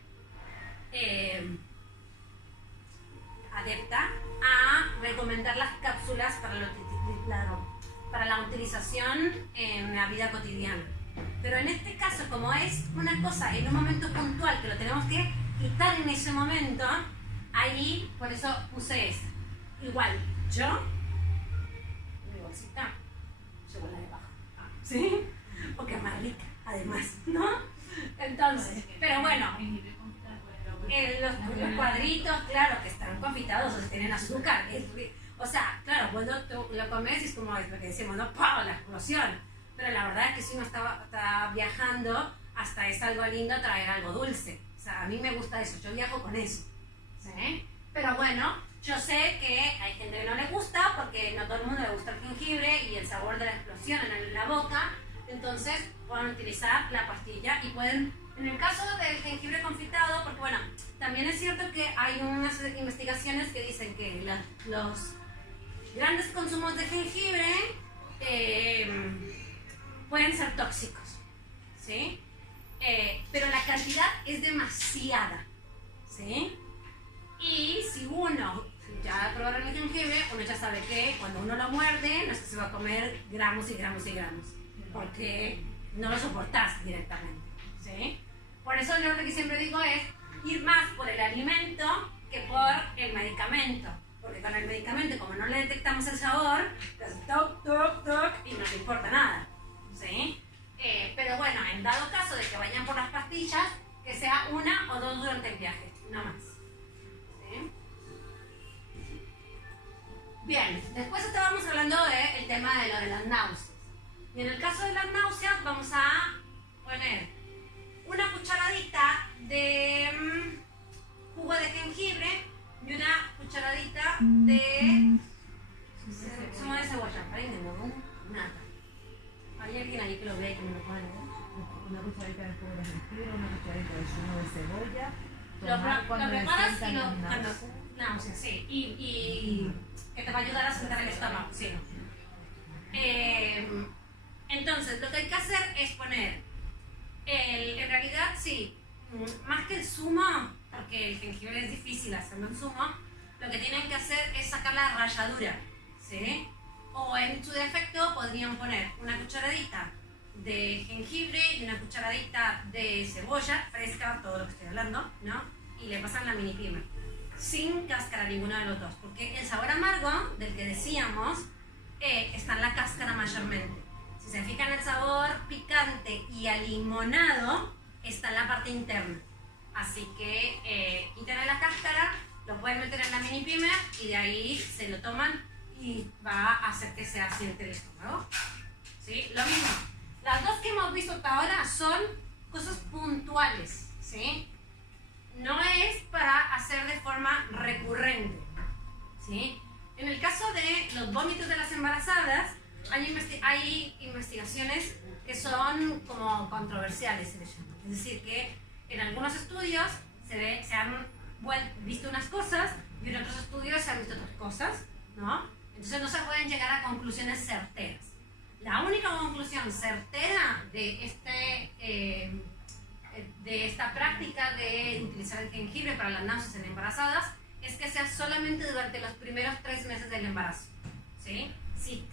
adepta a recomendar las cápsulas para la utilización en la vida cotidiana. Pero en este caso, como es una cosa en un momento puntual que lo tenemos que quitar en ese momento, ahí por eso puse esto. Igual, mi bolsita, llevo la de abajo, ¿sí? Porque es más rica, además, ¿no? Entonces, pero bueno, los cuadritos, claro, que están confitados, o sea, tienen azúcar. O sea, claro, cuando tú lo comes es como lo que decimos, ¿no? ¡Pau! La explosión. Pero la verdad es que si uno está viajando, hasta es algo lindo traer algo dulce. O sea, a mí me gusta eso, yo viajo con eso. ¿Sí? Pero bueno, yo sé que hay gente que no le gusta, porque no todo el mundo le gusta el jengibre y el sabor de la explosión en la boca. Entonces pueden utilizar la pastilla y pueden, en el caso del jengibre confitado, porque bueno, también es cierto que hay unas investigaciones que dicen que los grandes consumos de jengibre pueden ser tóxicos, ¿sí? Pero la cantidad es demasiada, ¿sí? Y si uno ya probaron el jengibre, uno ya sabe que cuando uno lo muerde, no es que se va a comer gramos y gramos y gramos, porque no lo soportás directamente, ¿sí? Por eso yo lo que siempre digo es ir más por el alimento que por el medicamento, porque con el medicamento, como no le detectamos el sabor, pues toc, toc, toc, y no le importa nada, ¿sí? Pero bueno, en dado caso de que vayan por las pastillas, que sea una o dos durante el viaje, no más. ¿Sí? Bien, después estábamos hablando del tema de lo de las náuseas. Y en el caso de las náuseas vamos a poner una cucharadita de jugo de jengibre y una cucharadita de zumo de cebolla. Nada. ¿Hay alguien ahí que lo vea y que me lo pone? Una cucharadita de jugo de jengibre, una cucharadita de zumo de cebolla. Lo preparas y lo náuseas, sí. Y que te va a ayudar a sentar el estómago, sí. Entonces, lo que hay que hacer es poner, en realidad, sí, más que el zumo, porque el jengibre es difícil hacerlo en zumo, lo que tienen que hacer es sacar la ralladura, ¿sí? O en su defecto podrían poner una cucharadita de jengibre y una cucharadita de cebolla fresca, todo lo que estoy hablando, ¿no? Y le pasan la mini pimer, sin cáscara ninguno de los dos, porque el sabor amargo del que decíamos está en la cáscara mayormente. Si se fijan, el sabor picante y alimonado está en la parte interna. Así que quítenle la cáscara, lo pueden meter en la mini pimer y de ahí se lo toman y va a hacer que se asiente el estómago. ¿Sí? Lo mismo. Las dos que hemos visto hasta ahora son cosas puntuales, ¿sí? No es para hacer de forma recurrente, ¿sí? En el caso de los vómitos de las embarazadas, hay investigaciones que son como controversiales, se les llama. Es decir, que en algunos estudios se han visto unas cosas y en otros estudios se han visto otras cosas, ¿no? Entonces no se pueden llegar a conclusiones certeras. La única conclusión certera de esta práctica de utilizar el jengibre para las náuseas en embarazadas es que sea solamente durante los primeros 3 meses del embarazo, ¿sí? Si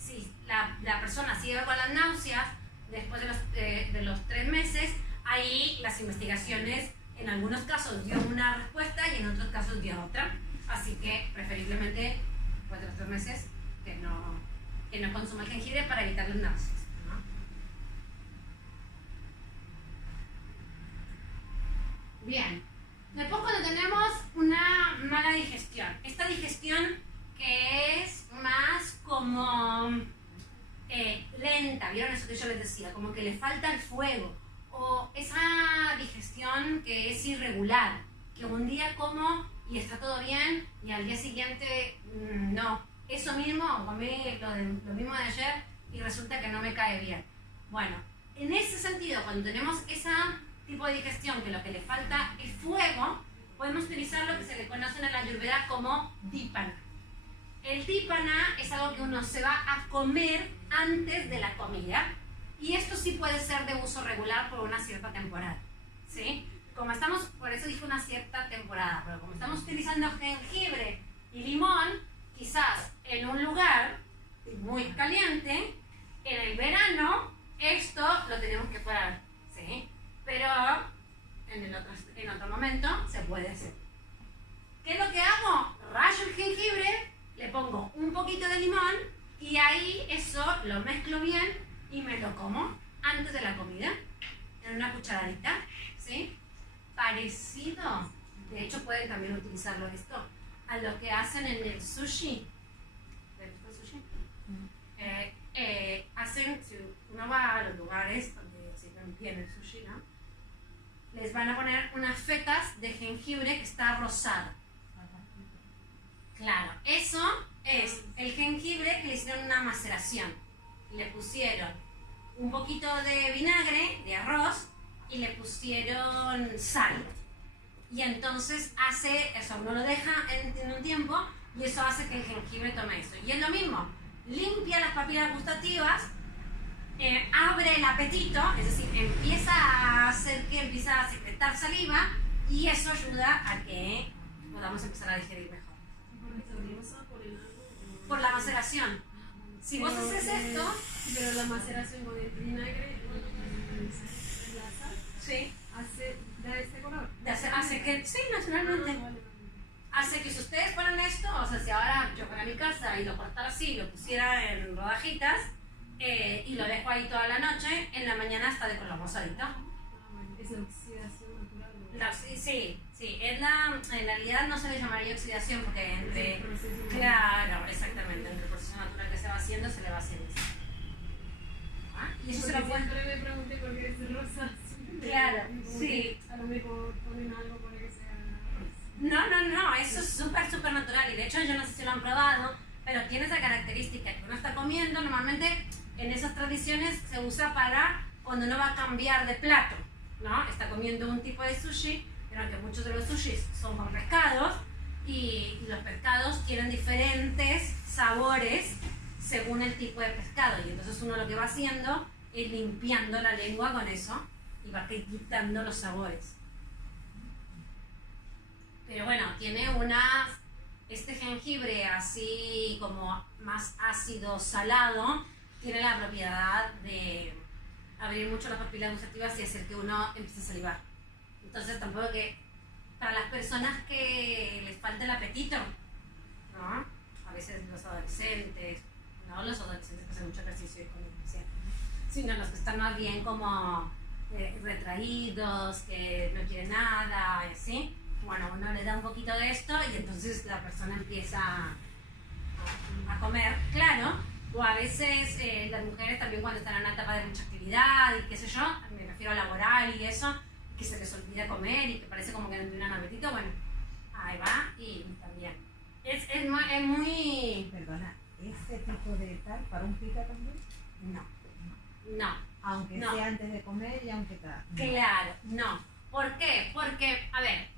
la persona sigue con las náuseas después de los 3 meses, ahí las investigaciones en algunos casos dio una respuesta y en otros casos dio otra. Así que preferiblemente después de los 3 meses que no consuma el jengibre para evitar las náuseas, ¿no? Bien, después cuando tenemos una mala digestión, esta digestión que es más como lenta, ¿vieron eso que yo les decía? Como que le falta el fuego, o esa digestión que es irregular. que un día como y está todo bien y al día siguiente no. Eso mismo, comí lo mismo de ayer y resulta que no me cae bien. Bueno, en ese sentido, cuando tenemos ese tipo de digestión que lo que le falta es fuego, podemos utilizar lo que se le conoce en la Ayurveda como dípana. El dípana es algo que uno se va a comer antes de la comida y esto sí puede ser de uso regular por una cierta temporada, ¿sí? Como estamos, por eso dije una cierta temporada, pero como estamos utilizando jengibre y limón, quizás en un lugar muy caliente, en el verano, esto lo tenemos que parar, ¿sí? Pero en otro momento se puede hacer. ¿Qué es lo que hago? Rayo el jengibre, le pongo un poquito de limón y ahí eso lo mezclo bien y me lo como antes de la comida, en una cucharadita, ¿sí? Parecido, de hecho pueden también utilizarlo esto, a lo que hacen en el sushi. ¿Ven el sushi? Hacen, si uno va a los lugares donde sirven bien el sushi, ¿no? Les van a poner unas fetas de jengibre que está rosado. Claro, eso es el jengibre que le hicieron una maceración. Le pusieron un poquito de vinagre, de arroz, y le pusieron sal. Y entonces hace eso, uno lo deja en un tiempo y eso hace que el jengibre tome eso. Y es lo mismo, limpia las papilas gustativas, abre el apetito, es decir, empieza a hacer que empiece a secretar saliva y eso ayuda a que podamos empezar a digerir mejor. Por la maceración. Si vos haces esto... Pero la maceración con el vinagre y la sal, sí, da este color. Hace que, sí, naturalmente. Hace que si ustedes ponen esto, o sea, si ahora yo fuera a mi casa y lo cortara así, lo pusiera en rodajitas y lo dejo ahí toda la noche, en la mañana está de color rosadito. Es la oxidación natural. Sí, es en realidad no se le llamaría oxidación porque entre, claro, exactamente, entre el proceso natural que se va haciendo, se le va haciendo eso. Y eso se lo puede... Siempre me pregunté por qué es rosa. Claro, sí. A lo mejor ponen algo para que sea No, eso es súper natural y de hecho yo no sé si lo han probado, pero tiene esa característica que uno está comiendo, normalmente en esas tradiciones se usa para cuando uno va a cambiar de plato, ¿no? Está comiendo un tipo de sushi, pero que muchos de los sushis son con pescados y los pescados tienen diferentes sabores según el tipo de pescado y entonces uno lo que va haciendo es limpiando la lengua con eso y va quitando los sabores. Pero bueno, tiene este jengibre así como más ácido salado, tiene la propiedad de abrir mucho las papilas gustativas y hacer que uno empiece a salivar. Entonces tampoco que para las personas que les falta el apetito, ¿no? A veces los adolescentes, no los adolescentes que hacen mucho ejercicio y comen, sino los que están más bien como retraídos, que no quieren nada, y así. Bueno, uno le da un poquito de esto y entonces la persona empieza a comer, claro. O a veces las mujeres también cuando están en una etapa de mucha actividad y qué sé yo, me refiero a laboral y eso, que se les olvida comer y que parece como que no tienen apetito, bueno, ahí va y también. Es muy... Perdona, ¿ese tipo de tal para un pita también? No. Aunque no. sea antes de comer y aunque tal. Claro, no. ¿Por qué? Porque, a ver,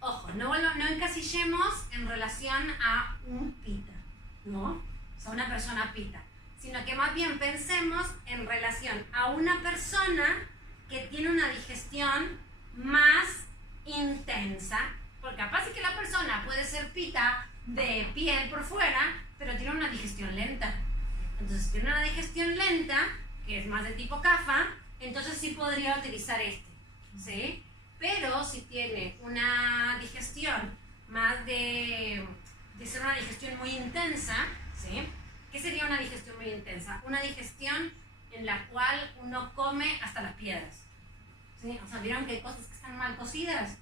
ojo, no encasillemos en relación a un pita, ¿no? O sea, una persona pita, sino que más bien pensemos en relación a una persona que tiene una digestión más intensa, porque capaz es que la persona puede ser pita de piel por fuera, pero tiene una digestión lenta. Entonces, si tiene una digestión lenta, que es más de tipo kapha, entonces sí podría utilizar ¿sí? Pero si tiene una digestión más de ser una digestión muy intensa, ¿sí? ¿Qué sería una digestión muy intensa? Una digestión en la cual uno come hasta las piedras, ¿sí? O sea, vieron que hay cosas que están mal cocidas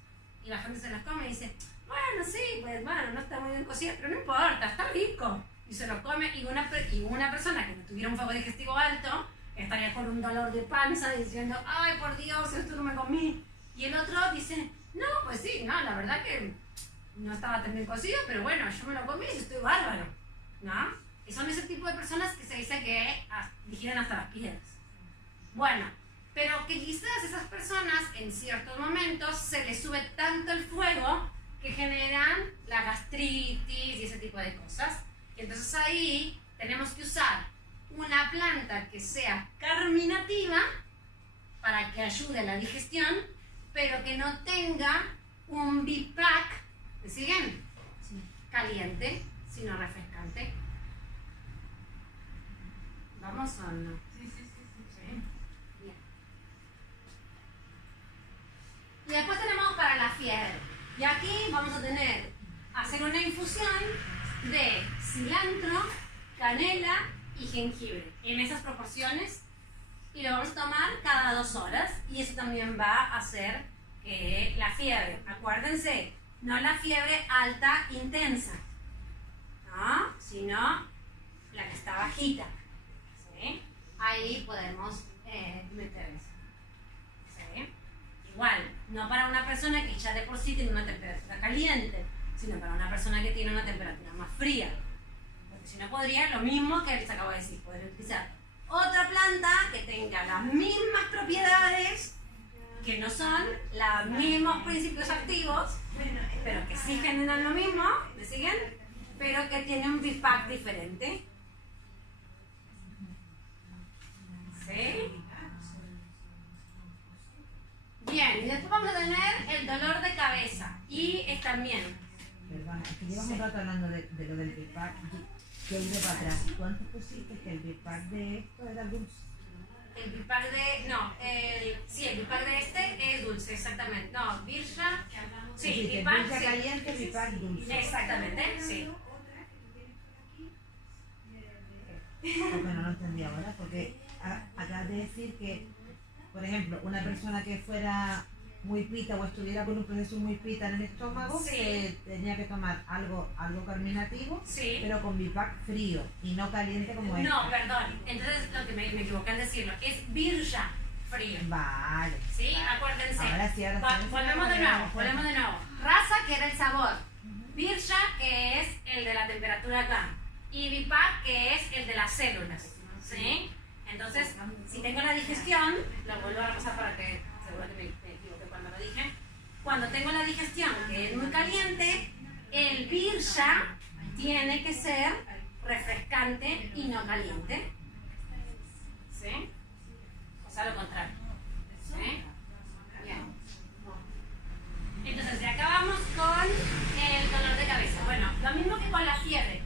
y la gente se las come y dice, bueno, sí, pues bueno, no está muy bien cocida, pero no importa, está rico. Y se lo come y una persona que no tuviera un fuego digestivo alto estaría con un dolor de panza diciendo, ay, por Dios, esto no me comí. Y el otro dice, No, pues sí, no, la verdad que no estaba tan bien cocido, pero bueno, yo me lo comí y estoy bárbaro, ¿no? Y son ese tipo de personas que se dice que digieren hasta las piedras. Bueno, pero que quizás esas personas en ciertos momentos se les sube tanto el fuego que generan la gastritis y ese tipo de cosas. Y entonces ahí tenemos que usar una planta que sea carminativa para que ayude a la digestión, pero que no tenga un bipac, ¿me siguen? Sí. Caliente, sino refrescante. ¿Vamos o no? Sí. Bien. Y después tenemos para la fiebre. Y aquí vamos a hacer una infusión de cilantro, canela y jengibre en esas proporciones, y lo vamos a tomar cada 2 horas, y eso también va a hacer que la fiebre, acuérdense, no la fiebre alta intensa, ¿no? Sino la que está bajita, ¿sí? Ahí podemos meter eso, ¿sí? Igual, no para una persona que ya de por sí tiene una temperatura caliente, sino para una persona que tiene una temperatura más fría. Porque si no, podría lo mismo que les acabo de decir, poder utilizar otra planta que tenga las mismas propiedades, que no son los mismos principios activos, pero que sí generan lo mismo, ¿me siguen? Pero que tiene un bipac diferente. ¿Sí? Bien, y después vamos a tener el dolor de cabeza. Y es también. Perdón, es que llevamos un rato hablando de lo del bipac. ¿Qué hay de para atrás? ¿Cuánto pusiste que el bipac de esto era dulce? El bipac de. No, sí, el bipac de este es dulce, exactamente. No, birra. Sí, bipac. Birra caliente, bipac dulce. Exactamente, sí. Porque no lo entendí ahora, porque acabas de decir que, por ejemplo, una persona que fuera muy pita o estuviera con un proceso muy pita en el estómago, Sí. que tenía que tomar algo carminativo, Sí. pero con bipac frío y no caliente como este. No, perdón. Entonces lo que me equivoqué al decirlo es birra frío. Vale. ¿Sí? Acuérdense. Ahora sí, ahora sí. Volvemos de nuevo. Raza, que era el sabor. Birra, que es el de la temperatura acá. Y bipac, que es el de las células. ¿Sí? Entonces, si tengo la digestión, lo vuelvo a repasar para que seguro que me equivoqué cuando lo dije. Cuando tengo la digestión, que es muy caliente, el birra tiene que ser refrescante y no caliente. ¿Sí? O sea, lo contrario. ¿Sí? Bien. Entonces, ya acabamos con el dolor de cabeza. Bueno, lo mismo que con la fiebre.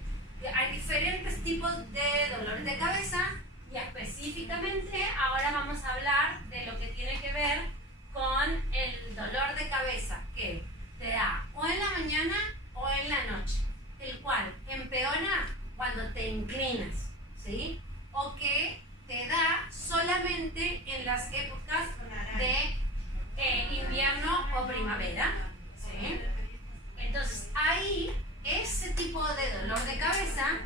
Hay diferentes tipos de dolores de cabeza, y específicamente ahora vamos a hablar de lo que tiene que ver con el dolor de cabeza que te da o en la mañana o en la noche, el cual empeora cuando te inclinas, ¿sí? O que te da solamente en las épocas de invierno o primavera, ¿sí? Entonces ahí, ese tipo de dolor de cabeza,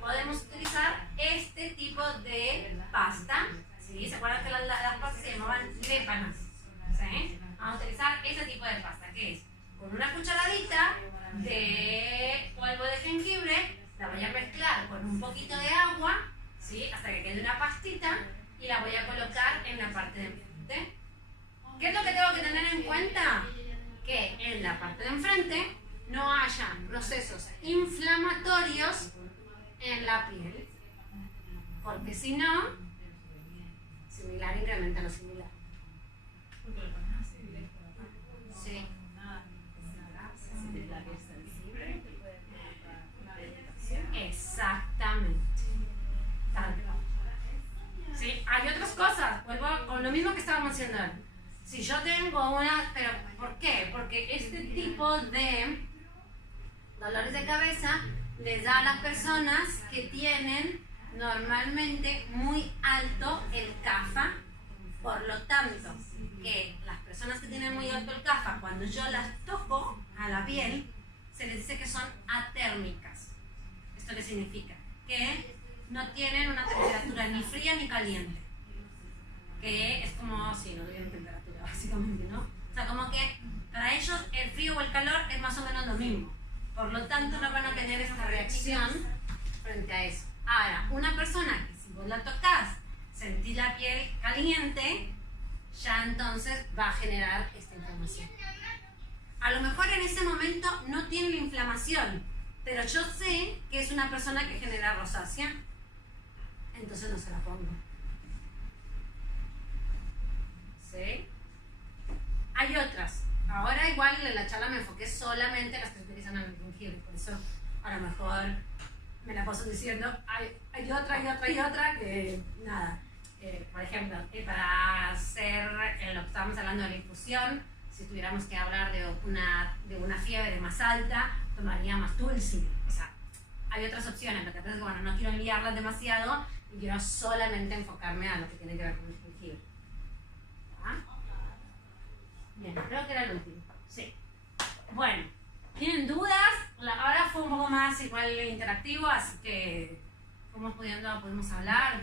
podemos utilizar este tipo de pasta, ¿sí? ¿Se acuerdan que las pastas se llamaban lépanas? ¿Sí? Vamos a utilizar ese tipo de pasta, que es con una cucharadita de polvo de jengibre, la voy a mezclar con un poquito de agua, ¿sí? Hasta que quede una pastita, y la voy a colocar en la parte de enfrente. ¿Qué es lo que tengo que tener en cuenta? Que en la parte de enfrente no haya procesos inflamatorios en la piel, porque si no, similar incrementa lo similar. Sí. Exactamente. Tal cual. Sí, hay otras cosas, vuelvo con lo mismo que estábamos haciendo. Si yo tengo una, pero ¿por qué? Porque este tipo de dolores de cabeza les da a las personas que tienen normalmente muy alto el CAFA. Por lo tanto, que las personas que tienen muy alto el CAFA, cuando yo las toco a la piel, se les dice que son atérmicas. ¿Esto qué significa? Que no tienen una temperatura ni fría ni caliente. Que es como si no tuvieran temperatura, básicamente, ¿no? O sea, como que para ellos el frío o el calor es más o menos lo mismo. Por lo tanto, no van a tener esta reacción frente a eso. Ahora, una persona que si vos la tocas, sentís la piel caliente, ya entonces va a generar esta inflamación. A lo mejor en ese momento no tiene la inflamación, pero yo sé que es una persona que genera rosácea, entonces no se la pongo. ¿Sí? Hay otras. Ahora igual en la charla me enfoqué solamente en las que se utilizan en el jengibre, por eso a lo mejor me la paso diciendo, hay otra que nada. Por ejemplo, para hacer lo que estábamos hablando de la infusión, si tuviéramos que hablar de una fiebre más alta, tomaría más tulsi. O sea, hay otras opciones, lo que pasa es que bueno, no quiero liarlas demasiado y quiero solamente enfocarme a lo que tiene que ver con el jengibre. ¿Ah? Bien, creo que era el último. Sí. Bueno, ¿tienen dudas? Ahora fue un poco más igual interactivo, así que fuimos podemos hablar.